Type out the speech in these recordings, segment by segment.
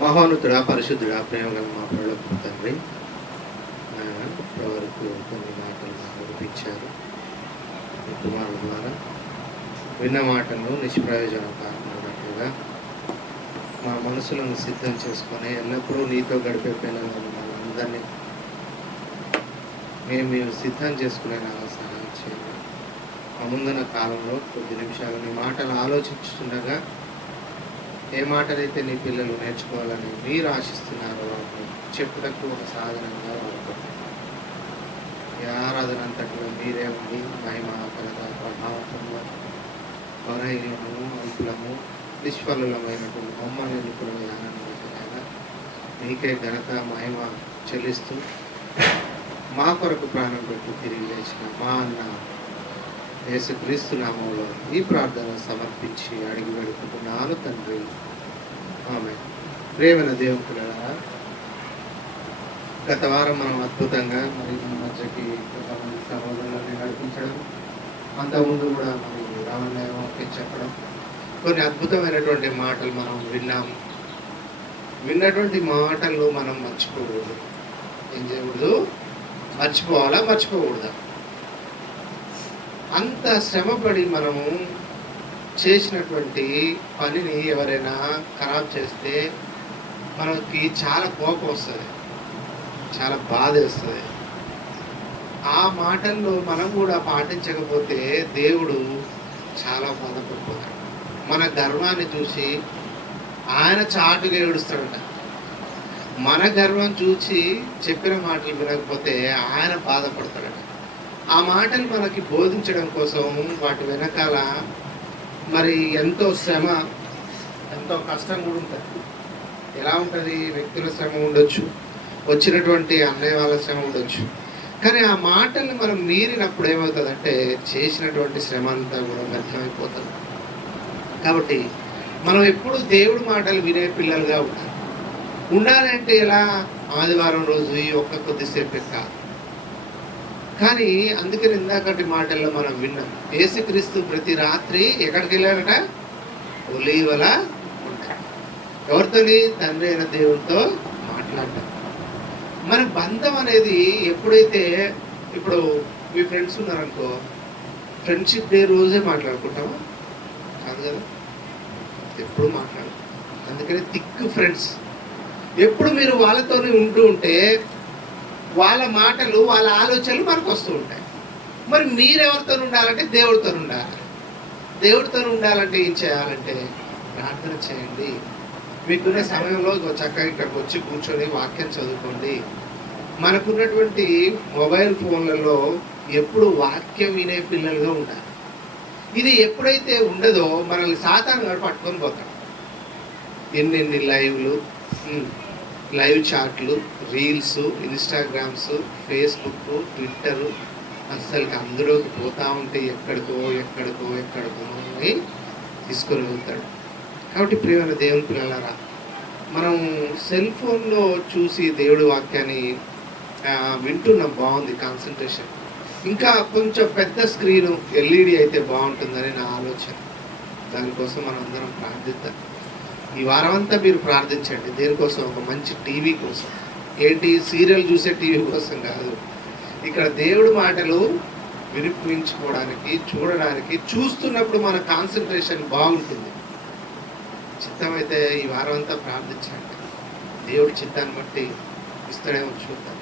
మహోన్నతుడా, పరిశుద్ధుడా, ప్రేమగల మా ప్రభువు తండ్రి, ఇప్పటివరకు కొన్ని మాటలు మాకు వినిపించారు. మీ కుమారుల ద్వారా విన్న మాటలు నిష్ప్రయోజనం కారణంగా మా మనసులను సిద్ధం చేసుకొని ఎల్లప్పుడూ నీతో గడిపే పిల్లలను మనందరినీ మేము సిద్ధం చేసుకునే సహాయం చేయాలి. ఆ ముందున్న కాలంలో కొద్ది నిమిషాలు నీ మాటలు ఆలోచించుతుండగా ఏ మాటలైతే నీ పిల్లలు నేర్చుకోవాలని మీరు ఆశిస్తున్నారో వాటిని చెప్పుటకు ఒక సాధనంగా వాడుకోండి. ఈ ఆరాధన అంతట్లో మీరే ఉండి మహిమ, ఘనత, ప్రభావంలో పౌరైర్యము, అంకులము, నిష్ఫలులమైనటువంటి బొమ్మలు ఎన్నుకునే విధానాన్ని బట్టి మీకే ఘనత, మహిమ చెల్లిస్తూ మా కొరకు ప్రాణం పెట్టి తిరిగి లేచిన మా అన్న యేసుక్రీస్తు నామములో ఈ ప్రార్థన సమర్పించి అడిగి వేడుకుంటున్నాను తండ్రి, ఆమేన్. ప్రేమైన దేవునికులారా, గత వారం మనం అద్భుతంగా మరి మన మధ్యకి కొంతమంది సహోదరులని నడిపించడం, అంతకుముందు కూడా మరి రామన్యాయం చెప్పడం, కొన్ని అద్భుతమైనటువంటి మాటలు మనం విన్నాము. విన్నటువంటి మాటలు మనం మర్చిపోకూడదు. ఏం చేయకూడదు? మర్చిపోకూడదా? అంత శ్రమపడి మనము చేసినటువంటి పనిని ఎవరైనా ఖరాబ్ చేస్తే మనకి చాలా కోపం వస్తుంది, చాలా బాధ వస్తుంది. ఆ మాటల్లో మనం కూడా పాటించకపోతే దేవుడు చాలా బాధపడిపోతాడు. మన గర్వాన్ని చూసి ఆయన చాటుగా ఏడుస్తాడట. మన గర్వం చూసి చెప్పిన మాటలు వినకపోతే ఆయన బాధపడతాడట. ఆ మాటలు మనకి బోధించడం కోసం వాటి వెనకాల మరి ఎంతో శ్రమ, ఎంతో కష్టం కూడా ఉంటుంది. ఎలా ఉంటుంది? వ్యక్తుల శ్రమ ఉండొచ్చు, వచ్చినటువంటి అన్నయ్య వాళ్ళ శ్రమ ఉండొచ్చు. కానీ ఆ మాటల్ని మనం మీరినప్పుడు ఏమవుతుందంటే చేసినటువంటి శ్రమ అంతా కూడా వ్యర్థమైపోతుంది. కాబట్టి మనం ఎప్పుడు దేవుడి మాటలు వినే పిల్లలుగా ఉండాలంటే ఎలా? ఆదివారం రోజు ఈ ఒక్క కొద్దిసేపే కాదు. కానీ అందుకని ఇందాకటి మాటల్లో మనం విన్నాం, యేసుక్రీస్తు ప్రతి రాత్రి ఎక్కడికి వెళ్ళారట? ఒలీవల ఉంటాడు. ఎవరితోని? తండ్రి అయిన దేవుడితో మాట్లాడటం. మన బంధం అనేది ఎప్పుడైతే, ఇప్పుడు మీ ఫ్రెండ్స్ ఉన్నారనుకో, ఫ్రెండ్షిప్ డే రోజే మాట్లాడుకుంటామా? కాదు కదా, ఎప్పుడు మాట్లాడు. అందుకని థిక్ ఫ్రెండ్స్. ఎప్పుడు మీరు వాళ్ళతోనే ఉంటే వాళ్ళ మాటలు, వాళ్ళ ఆలోచనలు మనకు వస్తూ ఉంటాయి. మరి మీరెవరితో ఉండాలంటే దేవుడితో ఉండాలి. దేవుడితో ఉండాలంటే ఏం చేయాలంటే ప్రార్థన చేయండి. మీకున్న సమయంలో చక్కగా ఇక్కడికి వచ్చి కూర్చొని వాక్యం చదువుకోండి. మనకున్నటువంటి మొబైల్ ఫోన్లలో ఎప్పుడు వాక్యం వినే పిల్లలుగా ఉండాలి. ఇది ఎప్పుడైతే ఉండదో మనల్ని సాతాను పట్టుకొని పోతాడు. ఎన్నెన్ని లైవ్ చాట్లు, రీల్స్, ఇన్స్టాగ్రామ్స్, ఫేస్బుక్, ట్విట్టర్, అసలుకి అందులోకి పోతా ఉంటే ఎక్కడికో అని తీసుకొని వెళ్తాడు. కాబట్టి ప్రియమైన దేవుని పిల్లలారా, మనం సెల్ ఫోన్లో చూసి దేవుడి వాక్యాన్ని వింటున్నాం, బాగుంది కాన్సన్ట్రేషన్. ఇంకా కొంచెం పెద్ద స్క్రీను ఎల్ఈడి అయితే బాగుంటుందని నా ఆలోచన. దానికోసం మనం అందరం ప్రార్థిద్దాం. ఈ వారం అంతా మీరు ప్రార్థించండి. దేనికోసం? ఒక మంచి టీవీ కోసం. ఏంటి? సీరియల్ చూసే టీవీ కోసం కాదు. ఇక్కడ దేవుడి మాటలు వినిపించుకోవడానికి, చూడడానికి, చూస్తున్నప్పుడు మన కాన్సన్ట్రేషన్ బాగుంటుంది. చిత్తమైతే ఈ వారం అంతా ప్రార్థించండి. దేవుడి చిత్తాన్ని బట్టి ఇస్తాడేమో చూద్దాం.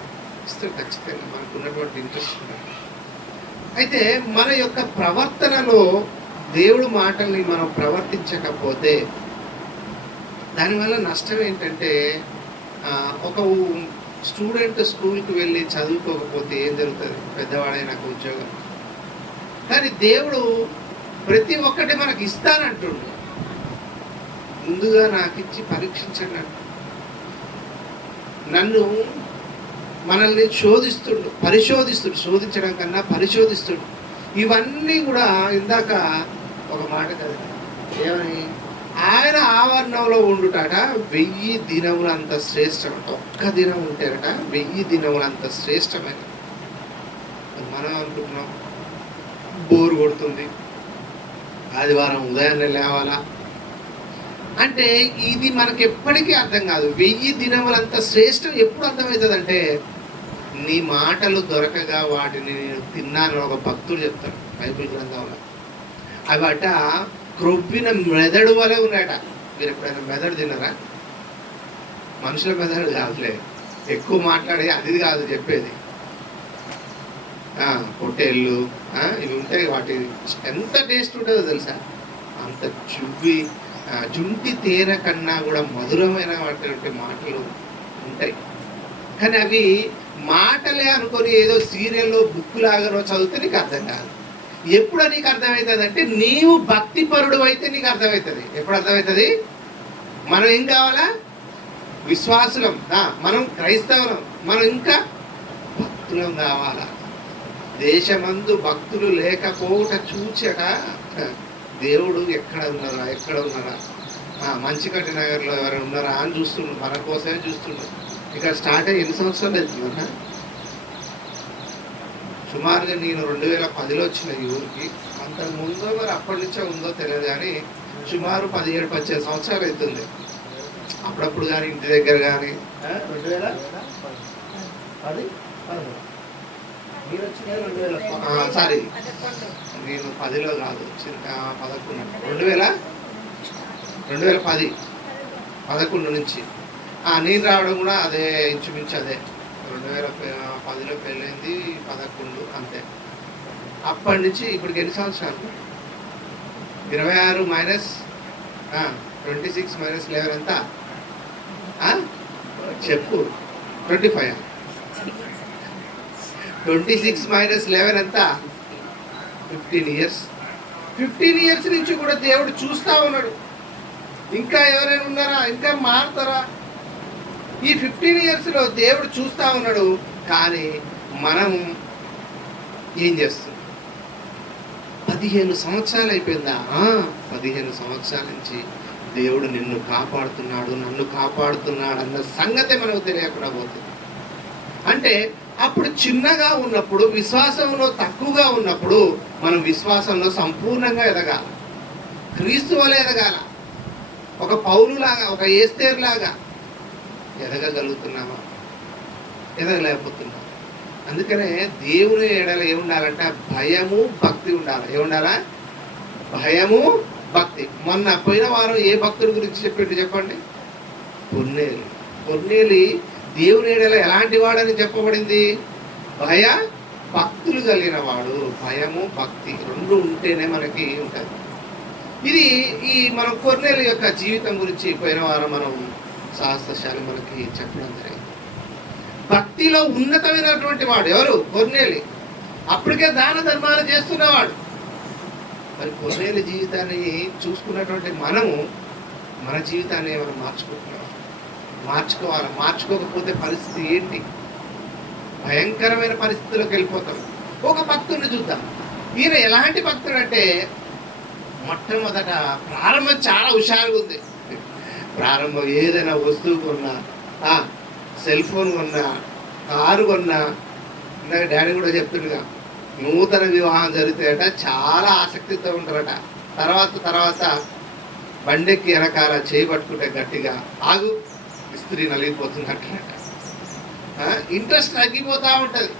ఇస్తాడు ఖచ్చితంగా, మనకు ఉన్నటువంటి ఇంట్రెస్ట్ ఉంటుంది. అయితే మన యొక్క ప్రవర్తనలో దేవుడి మాటల్ని మనం ప్రవర్తించకపోతే దానివల్ల నష్టం ఏంటంటే, ఒక స్టూడెంట్ స్కూల్కి వెళ్ళి చదువుకోకపోతే ఏం జరుగుతుంది? పెద్దవాడైనాక ఉద్యోగం. కానీ దేవుడు ప్రతి ఒక్కటి మనకి ఇస్తానంటుండు. ముందుగా నాకు ఇచ్చి పరీక్షించండి అంటు. మనల్ని పరిశోధిస్తుడు. శోధించడం కన్నా పరిశోధిస్తుడు. ఇవన్నీ కూడా ఇందాక ఒక మాట కదా, ఏమని? ఆయన ఆవరణంలో ఉండుటట 1000 దినములంత శ్రేష్టమట. ఒక్క దినం ఉంటేనట 1000 దినములంత శ్రేష్టమైన. మనం అనుకుంటున్నాం బోరు కొడుతుంది, ఆదివారం ఉదయాన్నే లేవాలా, అంటే ఇది మనకి ఎప్పటికీ అర్థం కాదు. 1000 దినములంత శ్రేష్టం ఎప్పుడు అర్థమవుతుందంటే, నీ మాటలు దొరకగా వాటిని నేను తిన్నాను ఒక భక్తుడు చెప్తాడు బైబిల్ గ్రంథంలో. అవట క్రొవ్విన మెదడు వలె ఉన్నాయట. మీరు ఎప్పుడైనా మెదడు తిన్నారా? మనుషుల మెదడు కాదులే, ఎక్కువ మాట్లాడే అది కాదు చెప్పేది. పొట్టేళ్ళు ఇవి ఉంటాయి, వాటి ఎంత టేస్ట్ ఉంటుందో తెలుసా? అంత జుంటి తేనె కన్నా కూడా మధురమైన వాటి మాటలు ఉంటాయి. కానీ అవి మాటలే అనుకొని ఏదో సీరియల్లో బుక్ లాగానో చదివితే నీకు అర్థం కాదు. ఎప్పుడు నీకు అర్థమవుతుంది అంటే, నీవు భక్తిపరుడు అయితే నీకు అర్థమవుతుంది. ఎప్పుడు అర్థమవుతుంది? మనం ఏం కావాలా? విశ్వాసులం, మనం క్రైస్తవులం, మనం ఇంకా భక్తులం కావాలా. దేశమందు భక్తులు లేకపోవట చూచక దేవుడు ఎక్కడ ఉన్నారా మంచికట్టి నగర్లో ఎవరైనా ఉన్నారా అని చూస్తుండ్రు. మన కోసమే చూస్తుండ్రు. ఇక్కడ స్టార్ట్ అయ్యి ఎన్ని సంవత్సరాలు అవుతుందా? సుమారుగా నేను 2010లో వచ్చిన ఈ ఊరికి. అంతకు ముందో మరి అప్పటి నుంచో ఉందో తెలియదు, కానీ సుమారు 17-18 సంవత్సరాలు అవుతుంది. అప్పుడప్పుడు కానీ ఇంటి దగ్గర కానీ 2010 సారీ, నేను 10లో కాదు, 2010 11 నుంచి నేను రావడం కూడా అదే, ఇంచుమించు అదే. 2010లో పెళ్ళైంది, 11 అంతే. అప్పటి నుంచి ఇప్పటికి ఎన్ని సంవత్సరాలు? 26 మైనస్ 26 మైనస్ 11 అంతా చెప్పు. 25. 26 మైనస్ 11 అంతా 15 ఇయర్స్. 15 ఇయర్స్ నుంచి కూడా దేవుడు చూస్తూ ఉన్నాడు. ఇంకా ఎవరైనా ఉన్నారా? ఇంకా మారుతారా? ఈ 15 ఇయర్స్లో దేవుడు చూస్తూ ఉన్నాడు. కానీ మనం ఏం చేస్తున్నాం? 15 సంవత్సరాలు అయిపోయిందా? 15 సంవత్సరాల నుంచి దేవుడు నిన్ను కాపాడుతున్నాడు, నన్ను కాపాడుతున్నాడు అన్న సంగతే మనకు తెలియకుండా పోతుంది. అంటే అప్పుడు చిన్నగా ఉన్నప్పుడు, విశ్వాసంలో తక్కువగా ఉన్నప్పుడు మనం విశ్వాసంలో సంపూర్ణంగా ఎదగాల, క్రీస్తు వలె ఎదగాల. ఒక పౌలులాగా, ఒక ఏస్తేర్ లాగా ఎదగగలుగుతున్నామా? ఎదగలేకపోతున్నాం. అందుకనే దేవుని ఎడల ఏముండాలంటే భయము, భక్తి ఉండాలి. ఏముండాలా? భయము, భక్తి. మొన్న పోయిన వారం ఏ భక్తుడి గురించి చెప్పండి? కొర్నేలి దేవుని ఎడల ఎలాంటి వాడని చెప్పబడింది? భయ భక్తులు కలిగిన వాడు. భయము, భక్తి రెండు ఉంటేనే మనకి ఉంటుంది. ఇది మనం కొర్నేలి యొక్క జీవితం గురించి పోయిన వారం మనం శాస్త్రశాలి మనకి చెప్పడం జరిగింది. భక్తిలో ఉన్నతమైనటువంటి వాడు ఎవరు? కొర్నేలి. అప్పటికే దాన ధర్మాలు చేస్తున్నవాడు. మరి కొర్నేలి జీవితాన్ని చూసుకున్నటువంటి మనము మన జీవితాన్ని మనం మార్చుకోవాలి. మార్చుకోకపోతే పరిస్థితి ఏంటి? భయంకరమైన పరిస్థితుల్లోకి వెళ్ళిపోతాం. ఒక భక్తుడిని చూద్దాం. ఈయన ఎలాంటి భక్తుడు అంటే, మొట్టమొదట ప్రారంభం చాలా హుషారుగా ఉంది. ప్రారంభం ఏదైనా వస్తువు కొన్నా, సెల్ ఫోన్ కొన్నా, కారు కొన్నా, ఇందాక డాడీ కూడా చెప్తుండగా, నూతన వివాహం జరిగితేట చాలా ఆసక్తితో ఉంటారట. తర్వాత బండెక్కి వెనకాల చేయబట్టుకుంటే గట్టిగా ఆగు, ఇస్త్రీ నలిగిపోతున్నట్లట. ఇంట్రెస్ట్ తగ్గిపోతూ ఉంటుంది.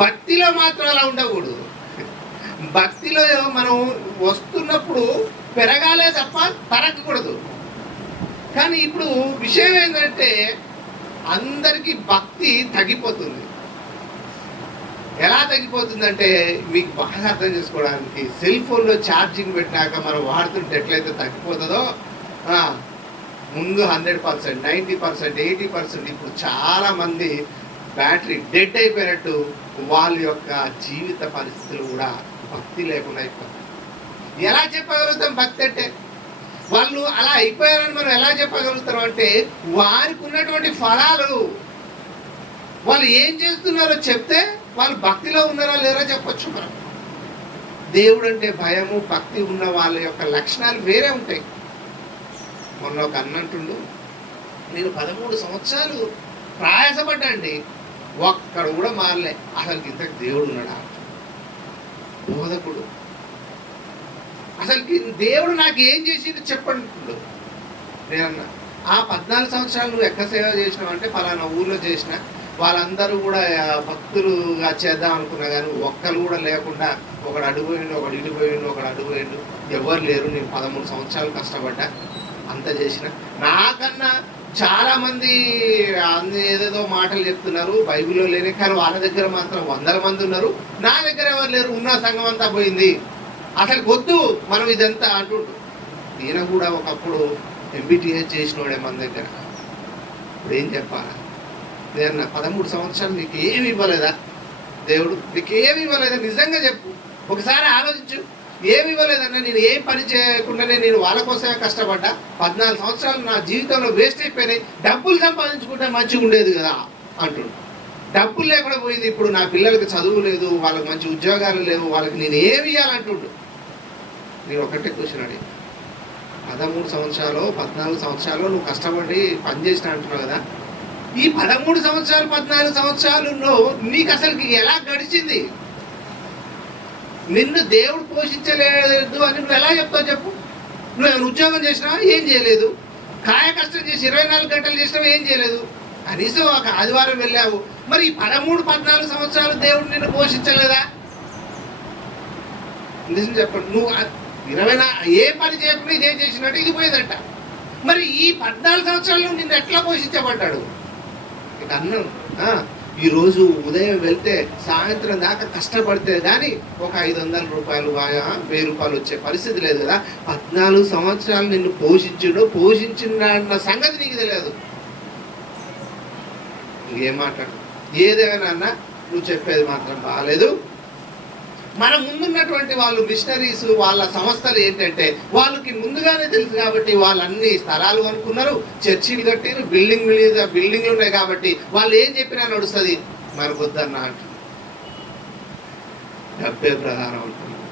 భక్తిలో మాత్రం అలా ఉండకూడదు. భక్తిలో మనం వస్తున్నప్పుడు పెరగాలే తప్ప తరగకూడదు. కానీ ఇప్పుడు విషయం ఏంటంటే, అందరికీ భక్తి తగ్గిపోతుంది. ఎలా తగ్గిపోతుందంటే, మీకు బాగా అర్థం చేసుకోవడానికి, సెల్ ఫోన్లో ఛార్జింగ్ పెట్టినాక మనం వాడుతుంటే ఎట్లయితే తగ్గిపోతుందో, ముందు 100%, 90%, 80%, ఇప్పుడు చాలామంది బ్యాటరీ డెడ్ అయిపోయినట్టు వాళ్ళ యొక్క జీవిత పరిస్థితులు కూడా భక్తి లేకుండా అయిపోతాయి. ఎలా చెప్పగలుగుతాం భక్తి అంటే? వాళ్ళు అలా అయిపోయారని మనం ఎలా చెప్పగలుగుతాం అంటే, వారికి ఉన్నటువంటి ఫలాలు, వాళ్ళు ఏం చేస్తున్నారో చెప్తే వాళ్ళు భక్తిలో ఉన్నారా లేరా చెప్పొచ్చు మనం. దేవుడు అంటే భయము, భక్తి ఉన్న వాళ్ళ యొక్క లక్షణాలు వేరే ఉంటాయి. మొన్న ఒక అన్నంటుండు, నేను 13 సంవత్సరాలు ప్రయాసపడ్డా అండి, ఒక్కడు కూడా మారలే. అసలు ఇంతకు దేవుడు ఉన్నాడా? బోధకుడు అసలు దేవుడు నాకు ఏం చేసిండు చెప్పండి. ఇప్పుడు నేనన్నా ఆ 14 సంవత్సరాలు నువ్వు ఎక్కడ సేవ చేసినావు అంటే పలానా ఊర్లో చేసిన, వాళ్ళందరూ కూడా భక్తులుగా చేద్దాం అనుకున్నా కానీ ఒక్కరు కూడా లేకుండా ఒకడు అడుగుపోయిండు, ఒకడు ఇడిపోయిండు, ఒకడు అడుగుపోయిండు, ఎవరు లేరు. నేను 13 సంవత్సరాలు కష్టపడ్డా, అంత చేసిన. నాకన్నా చాలామంది అన్ని ఏదేదో మాటలు చెప్తున్నారు, బైబిల్లో లేని, కానీ వాళ్ళ దగ్గర మాత్రం 100 మంది ఉన్నారు, నా దగ్గర ఎవరు లేరు, ఉన్న సంఘం అంతా పోయింది, అసలు వద్దు మనం ఇదంతా అంటుంటు. ఈయన కూడా ఒకప్పుడు ఎంబీటీఎస్ చేసినోడే మన దగ్గర. ఇప్పుడు ఏం చెప్పాలా? నేను 13 సంవత్సరాలు నీకు ఏమి ఇవ్వలేదా దేవుడు? నీకు ఏమి ఇవ్వలేదా? నిజంగా చెప్పు, ఒకసారి ఆలోచించు. ఏమి ఇవ్వలేదన్నా, నేను ఏం పని చేయకుండానే నేను వాళ్ళ కోసమే కష్టపడ్డా. 14 సంవత్సరాలు నా జీవితంలో వేస్ట్ అయిపోయినాయి, డబ్బులు సంపాదించుకుంటే మంచిగా ఉండేది కదా అంటుండు. డబ్బులు లేకుండా పోయింది, ఇప్పుడు నా పిల్లలకి చదువు లేదు, వాళ్ళకి మంచి ఉద్యోగాలు లేవు, వాళ్ళకి నేను ఏమి ఇవ్వాలంటుండు. నేను ఒకటే క్వశ్చన్ అడిగి, 13 సంవత్సరాలు 14 సంవత్సరాలు నువ్వు కష్టపడి పనిచేసిన అంటున్నావు కదా, ఈ 13 సంవత్సరాలు 14 సంవత్సరాలలో నీకు అసలుకి ఎలా గడిచింది? నిన్ను దేవుడు పోషించలేదు అని నువ్వు ఎలా చెప్తావు చెప్పు? నువ్వు ఉద్యోగం చేసినావా? ఏం చేయలేదు. కాయ కష్టం చేసి 24 గంటలు చేసినావా? ఏం చేయలేదు. కనీసం ఒక ఆదివారం వెళ్ళావు. మరి 13-14 సంవత్సరాలు దేవుడు నిన్ను పోషించలేదా? నిజం చెప్పండి. నువ్వు 20 ఏ పని చేయకుండా ఇదే చేసినట్టు ఇది పోయేదంట. మరి ఈ 14 సంవత్సరాల్లో నిన్ను ఎట్లా పోషించబడ్డాడు? ఇక అన్నాను, ఈరోజు ఉదయం వెళ్తే సాయంత్రం దాకా కష్టపడితే కానీ ఒక 500 రూపాయలు 1000 రూపాయలు వచ్చే పరిస్థితి లేదు కదా. 14 సంవత్సరాలు నిన్ను పోషించిన సంగతి నీకు తెలియదు. ఇంకేం మాట్లాడు? ఏదేమైనా అన్నా నువ్వు చెప్పేది మాత్రం బాగాలేదు. మన ముందున్నటువంటి వాళ్ళు మిషనరీస్, వాళ్ళ సంస్థలు ఏంటంటే వాళ్ళకి ముందుగానే తెలుసు కాబట్టి వాళ్ళు అన్ని స్థలాలు కొనుక్కున్నారు, చర్చిలు కట్టారు, బిల్డింగ్లు ఉన్నాయి కాబట్టి వాళ్ళు ఏం చెప్పినా నడుస్తుంది. మనకు వద్దన్నా అంట, డబ్బే ప్రధానం అంటున్నారు.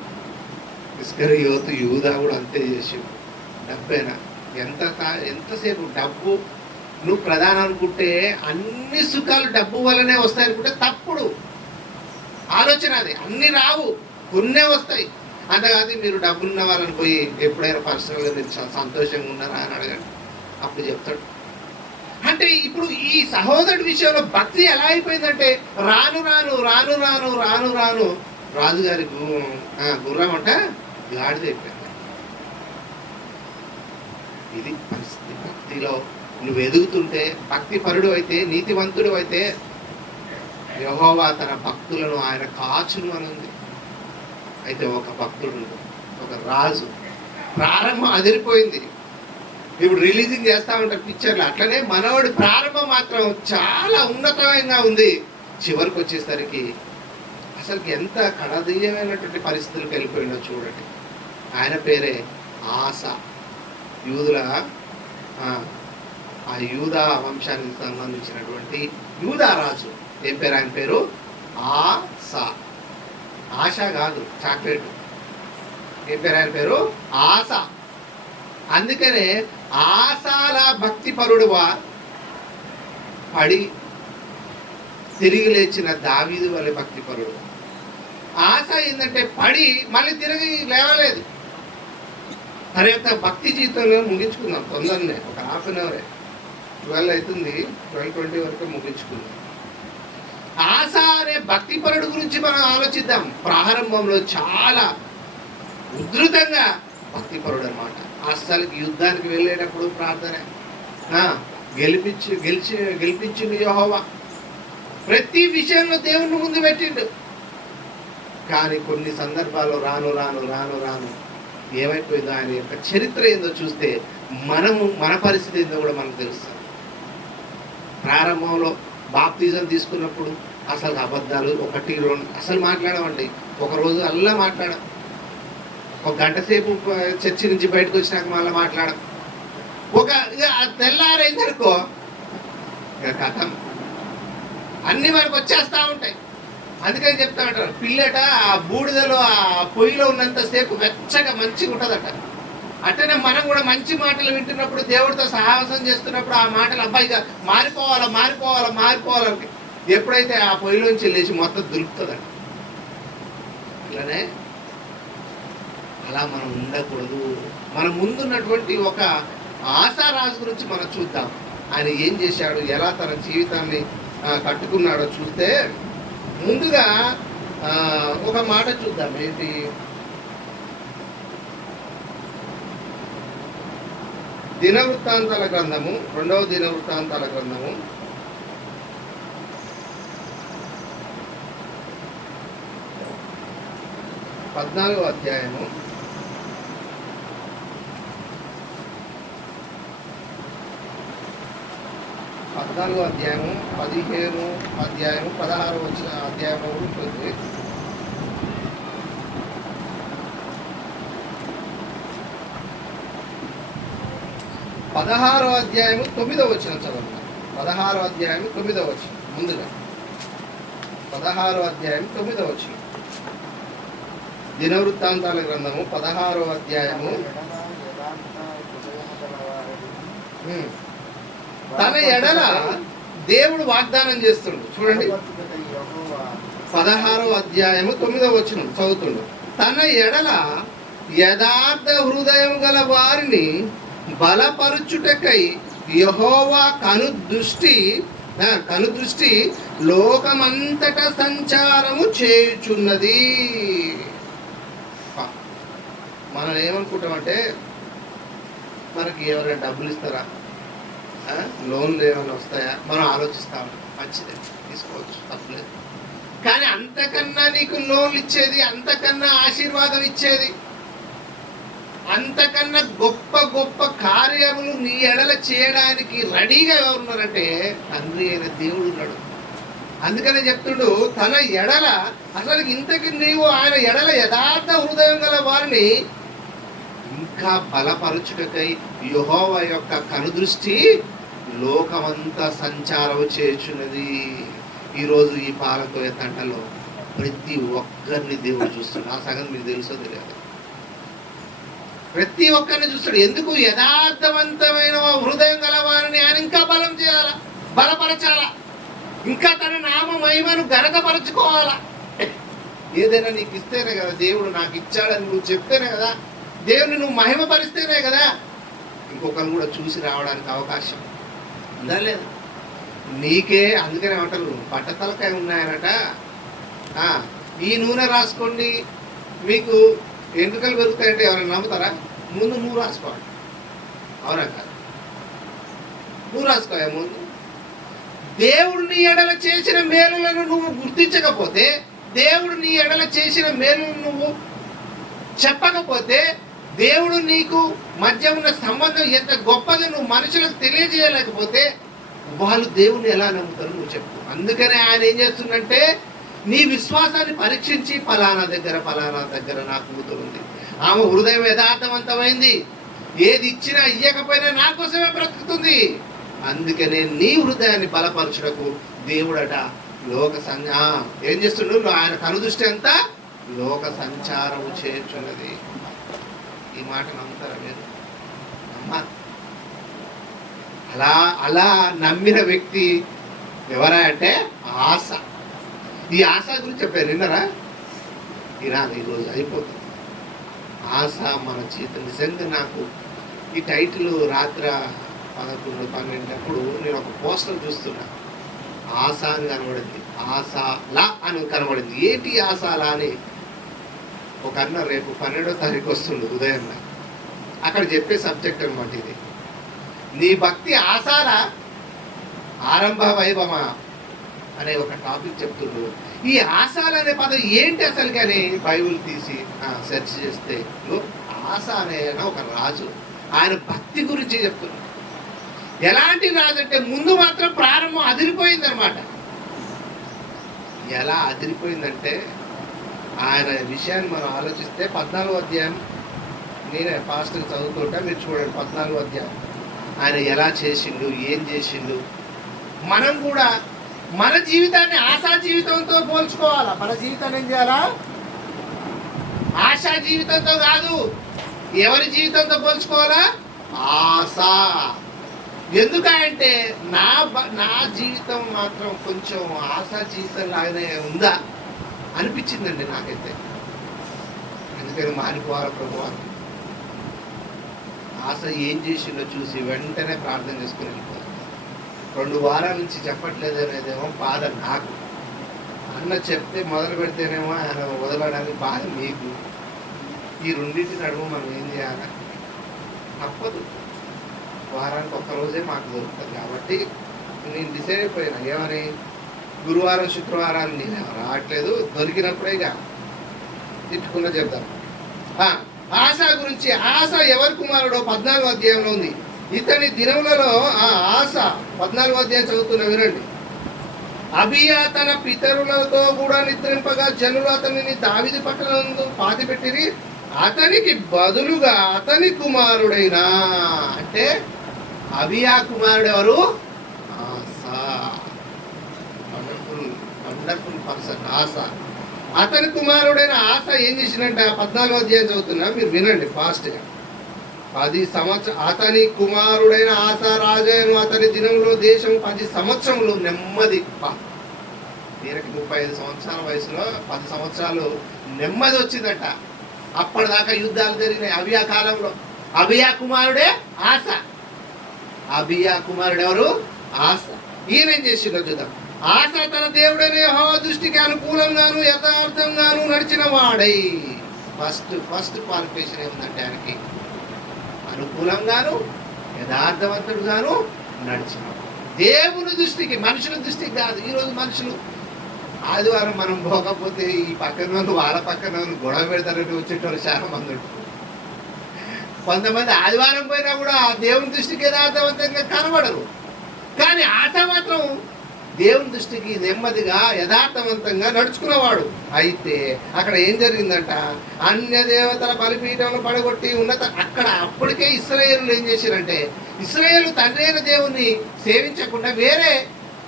ఇస్కరియోతు యూదా కూడా అంతే చేసి, డబ్బేనా? ఎంతసేపు డబ్బు నువ్వు ప్రధానం అనుకుంటే అన్ని సుఖాలు డబ్బు వల్లనే వస్తాయి అనుకుంటే తప్పుడు ఆలోచన. అది అన్ని రావు, కొన్నే వస్తాయి. అంతేకాదు మీరు డబ్బులున్న వాళ్ళని పోయి ఎప్పుడైనా పర్సనల్గా మీరు సంతోషంగా ఉన్నారా అని అడగండి, అప్పుడు చెప్తాడు. అంటే ఇప్పుడు ఈ సహోదరుడి విషయంలో భక్తి ఎలా అయిపోయిందంటే రాను రాను రాను రాను రాను రాను రాజుగారి గుర్రం అంట గాడిద అయిపోయింది. ఇది పరిస్థితి. భక్తిలో నువ్వు ఎదుగుతుంటే, భక్తి పరుడు అయితే, నీతివంతుడు అయితే యెహోవా తన భక్తులను ఆయన కాచును అని ఉంది. అయితే ఒక భక్తుడు, ఒక రాజు, ప్రారంభం అదిరిపోయింది. ఇప్పుడు రిలీజింగ్ చేస్తూ ఉంటారు పిక్చర్లు, అట్లనే మనవాడి ప్రారంభం మాత్రం చాలా ఉన్నతమైనగా ఉంది. చివరికి వచ్చేసరికి అసలుకి ఎంత కడదీయమైనటువంటి పరిస్థితులకు వెళ్ళిపోయిందో చూడండి. ఆయన పేరే ఆస. యూదుల ఆ యూదా వంశానికి సంబంధించినటువంటి యూదా రాజు. ఏం పేరు ఆయన పేరు? ఆసా. ఆశ కాదు, చాక్లెట్. ఏం పేరు ఆయన పేరు? ఆస. అందుకనే ఆసాల భక్తి పరుడువా పడి తిరిగి లేచిన దావీదు వల్ల భక్తి పరుడు. ఆశ ఏంటంటే పడి మళ్ళీ తిరిగి లేవలేదు. మరి యొక్క భక్తి జీవితంలో ముగించుకుందాం తొందరనే, ఒక హాఫ్ అన్ అవరే, 12 అవుతుంది, 12:20 వరకు ముగించుకుందాం. ఆశ అనే భక్తిపరుడు గురించి మనం ఆలోచిద్దాం. ప్రారంభంలో చాలా ఉధృతంగా భక్తిపరుడు అనమాట. అస్సలకి యుద్ధానికి వెళ్ళేటప్పుడు ప్రార్థన, గెలిపించిండు యెహోవా. ప్రతి విషయంలో దేవుని ముందు పెట్టిండు. కానీ కొన్ని సందర్భాల్లో రాను రాను రాను రాను ఏమైపోయిందో, ఆయన యొక్క చరిత్ర ఏందో చూస్తే మన పరిస్థితి ఏందో కూడా మనకు తెలుస్తుంది. ప్రారంభంలో బాప్తిజం తీసుకున్నప్పుడు అసలు అబద్ధాలు 1-2 అసలు మాట్లాడమండి. ఒకరోజు అల్లా మాట్లాడం, ఒక గంట సేపు చర్చి నుంచి బయటకు వచ్చినాక మళ్ళీ మాట్లాడం. తెల్లారైందనుకో కథం, అన్నీ మనకు వచ్చేస్తూ ఉంటాయి. అందుకని చెప్తా ఉంటారు, పిల్లట ఆ బూడిదలో ఆ పొయ్యిలో ఉన్నంతసేపు వెచ్చగా మంచిగా ఉంటుందట. అట్లనే మనం కూడా మంచి మాటలు వింటున్నప్పుడు, దేవుడితో సహవాసం చేస్తున్నప్పుడు ఆ మాటలు అబ్బాయిగా మారిపోవాలని ఎప్పుడైతే ఆ పొయ్యిలోంచి లేచి మొత్తం దులుపుతుందంట. అట్లనే అలా మనం ఉండకూడదు. మన ముందున్నటువంటి ఒక ఆశారాజు గురించి మనం చూద్దాం. ఆయన ఏం చేశాడు, ఎలా తన జీవితాన్ని కట్టుకున్నాడో చూస్తే ముందుగా ఒక మాట చూద్దాం. ఏంటి? దినవృత్తాంతాల గ్రంథము, 2వ దినవృత్తాంతాల గ్రంథము 14వ అధ్యాయము 15వ అధ్యాయము 16వ అధ్యాయంలో ఉంటుంది. 16వ అధ్యాయము 9వ వచనం చదవండి. 16వ అధ్యాయము 9వ వచనం. ముందుగా 16వ అధ్యాయం 9వ వచనం. దినవృత్తాంతాల గ్రంథము 16వ అధ్యాయము. తన ఎడల దేవుడు వాగ్దానం చేస్తుండు. చూడండి, 16వ అధ్యాయము 9వ వచనం చదువుతుండు. తన ఎడల యథార్థ హృదయం గల వారిని బలపరుచుటకై యెహోవా కనుదృష్టి లోకమంతట సంచారము చేయుచున్నది. మనం ఏమనుకుంటామంటే, మనకి ఎవరైనా డబ్బులు ఇస్తారా, లోన్లు ఏమైనా వస్తాయా, మనం ఆలోచిస్తాం. మంచిదే, తీసుకోవచ్చు, తప్పలేదు. కానీ అంతకన్నా నీకు లోన్లు ఇచ్చేది, అంతకన్నా ఆశీర్వాదం ఇచ్చేది, అంతకన్నా గొప్ప గొప్ప కార్యములు నీ ఎడల చేయడానికి రెడీగా ఎవరున్నారంటే తండ్రి అయిన దేవుడు ఉన్నాడు. అందుకనే చెప్తుడు, తన ఎడల అసలు ఇంతకి నీవు ఆయన ఎడల యథార్థ హృదయం గల వారిని ఇంకా బలపరచుటకై యెహోవా యొక్క కనుదృష్టి లోకమంతా సంచారం చేయుచున్నది. ఈరోజు ఈ పాలకోయ తంటలో ప్రతి ఒక్కరిని దేవుడు చూస్తున్నాడు. ఆ సంగతి మీకు తెలుసో తెలియదు. ప్రతి ఒక్కరిని చూస్తాడు. ఎందుకు? యథార్థవంతమైన హృదయం గల వారిని ఆయన ఇంకా బలం చేయాలా, బలపరచాలా, ఇంకా తన నామ మహిమను ఘనతపరచుకోవాలా. ఏదైనా నీకు ఇస్తేనే కదా దేవుడు నాకు ఇచ్చాడని నువ్వు చెప్తేనే కదా, దేవుని నువ్వు మహిమపరిస్తేనే కదా ఇంకొకరు కూడా చూసి రావడానికి అవకాశం ఉందా లేదా? నీకే అందుకనే ఏమంటారు, పట్టతలకాయ ఉన్నాయనట, ఈ నూనె రాసుకోండి మీకు ఎంట్రుకలు పెరుగుతాయంటే ఎవరైనా నమ్ముతారా? ముందు నువ్వు రాసుకోవాలి. అవునా కాదు? నువ్వు రాసుకోయా ముందు. దేవుడు నీ ఎడల చేసిన మేలులను నువ్వు గుర్తించకపోతే, దేవుడు నీ ఎడల చేసిన మేలులను నువ్వు చెప్పకపోతే, దేవుడు నీకు మధ్య ఉన్న సంబంధం ఎంత గొప్పదో నువ్వు మనుషులకు తెలియజేయలేకపోతే వాళ్ళు దేవుణ్ణి ఎలా నమ్ముతారు? నువ్వు చెప్పు. అందుకనే ఆయన ఏం చేస్తుందంటే, నీ విశ్వాసాన్ని పరీక్షించి ఫలానా దగ్గర నా కూతురు ఉంది, ఆమె హృదయం యథార్థవంతమైంది, ఏది ఇచ్చినా ఇయ్యకపోయినా నా కోసమే బ్రతుకుతుంది, అందుకనే నీ హృదయాన్ని బలపరచుటకు దేవుడట ఏం చేస్తుండ్రు, ఆయన కనుదృష్టి అంతా లోక సంచారము చేర్చున్నది. ఈ మాట నమ్ముతారా మీరు? అమ్మా, అలా నమ్మిన వ్యక్తి ఎవరా అంటే ఆశ. ఈ ఆశ గురించి చెప్పారు, విన్నారా? ఈరోజు అయిపోతుంది. ఆశ మన జీవితం. నిజంగా నాకు ఈ టైటిల్ రాత్రి 11-12 అప్పుడు నేను ఒక పోస్టర్ చూస్తున్నా. ఆశ అని కనబడింది, ఆశలా అని కనబడింది. ఏంటి ఆశలా అని ఒక అన్న రేపు 12వ తారీఖు వస్తుండు ఉదయంలో, అక్కడ చెప్పే సబ్జెక్ట్ అనమాట ఇది. నీ భక్తి ఆశాల ఆరంభ వైభవమా అనే ఒక టాపిక్ చెప్తుండు. ఈ ఆశాలు అనే పదం ఏంటి అసలు కానీ బైబిల్ తీసి సెర్చ్ చేస్తే ఆశ అనే ఒక రాజు, ఆయన భక్తి గురించి చెప్తున్నాడు. ఎలాంటి రాజు అంటే ముందు మాత్రం ప్రారంభం అదిరిపోయింది అనమాట. ఎలా అదిరిపోయిందంటే ఆయన విషయాన్ని మనం ఆలోచిస్తే 14వ అధ్యాయం, నేనే ఫాస్ట్గా చదువుతుంటా, మీరు చూడండి 14వ అధ్యాయం. ఆయన ఎలా చేసిండు, ఏం చేసిండు. మనం కూడా మన జీవితాన్ని ఆశా జీవితంతో పోల్చుకోవాలా. మన జీవితాన్ని ఏం చేయాలా? ఆశా జీవితంతో కాదు. ఎవరి జీవితంతో పోల్చుకోవాలా? ఆశ. ఎందుకంటే నా జీవితం మాత్రం కొంచెం ఆశా జీవితం లాగానే ఉందా అనిపించిందండి నాకైతే. ఇకను మారిపోవాలి ప్రభు అని. ఆశ ఏం చేసిందో చూసి వెంటనే ప్రార్థన చేసుకుని వెళ్ళిపోతుంది. 2 వారాల నుంచి చెప్పట్లేదు అనేదేమో బాధ నాకు. అన్న చెప్తే మొదలు పెడితేనేమో ఆయన వదలడానికి బాధ మీకు. ఈ రెండింటి నడుము మనం ఏం చేయాలి? తప్పదు. వారానికి ఒక్కరోజే మాకు దొరుకుతుంది కాబట్టి నేను డిసైడ్ అయిపోయినా ఏమని, గురువారం శుక్రవారాలు నేను రావట్లేదు, దొరికినప్పుడే ఇక తిట్టుకున్నా చెప్తాను. ఆశ గురించి, ఆశ ఎవరి కుమారుడో 14వ అధ్యాయంలో ఉంది. ఇతని దినములలో ఆ ఆశ 14వ అధ్యాయం చదువుతున్న వినండి. అబియా తన పితరులతో కూడా నిద్రింపగా జనులు అతనిని దావీదు పట్టణంలో పాతిపెట్టిరి. అతనికి బదులుగా అతని కుమారుడైన, అంటే అబియా కుమారుడు ఎవరు? ఆసా. వండర్ఫుల్ పర్సన్ ఆశ. అతని కుమారుడైన ఆశ ఏం చేసిందంటే 14వ అధ్యాయం చదువుతున్నా, మీరు వినండి ఫాస్ట్గా. 10 సంవత్సరం అతని కుమారుడైన ఆశ రాజాను. అతని దినంలో దేశం 10 సంవత్సరములు నెమ్మది. దీనికి 35 సంవత్సరాల వయసులో 10 సంవత్సరాలు నెమ్మది వచ్చిందట. అప్పటిదాకా యుద్ధాలు జరిగినాయి అబియా కాలంలో. అబియా కుమారుడే ఆశ. అబియా కుమారుడు ఎవరు? ఆశ. ఈయనేం చేసిందో చూద్దాం. ఆశ తన దేవుడైన యెహోవా దృష్టికి అనుకూలంగాను యథార్థంగాను నడిచిన వాడై. ఫస్ట్ క్వాలిఫికేషన్ ఏముందంటే ఆయనకి అనుకూలంగాను యథార్థవంతుడుగాను నడిచిన దేవుని దృష్టికి, మనుషుల దృష్టికి కాదు. ఈరోజు మనుషులు ఆదివారం మనం పోకపోతే ఈ పక్కన వాళ్ళు వాళ్ళ పక్కన వాళ్ళు గొడవ పెడతారని వచ్చేటోళ్ళు చాలా మంది ఉంటారు. కొంతమంది ఆదివారం పోయినా కూడా దేవుని దృష్టికి యథార్థవంతంగా కనబడరు. కానీ ఆశ మాత్రం దేవుని దృష్టికి నెమ్మదిగా యథార్థవంతంగా నడుచుకున్నవాడు. అయితే అక్కడ ఏం జరిగిందంట, అన్య దేవతల బలిపీఠంలో పడగొట్టి అక్కడ అప్పటికే ఇశ్రాయేలు ఏం చేశారంటే, ఇశ్రాయేలు తండ్రి అయిన దేవుణ్ణి సేవించకుండా వేరే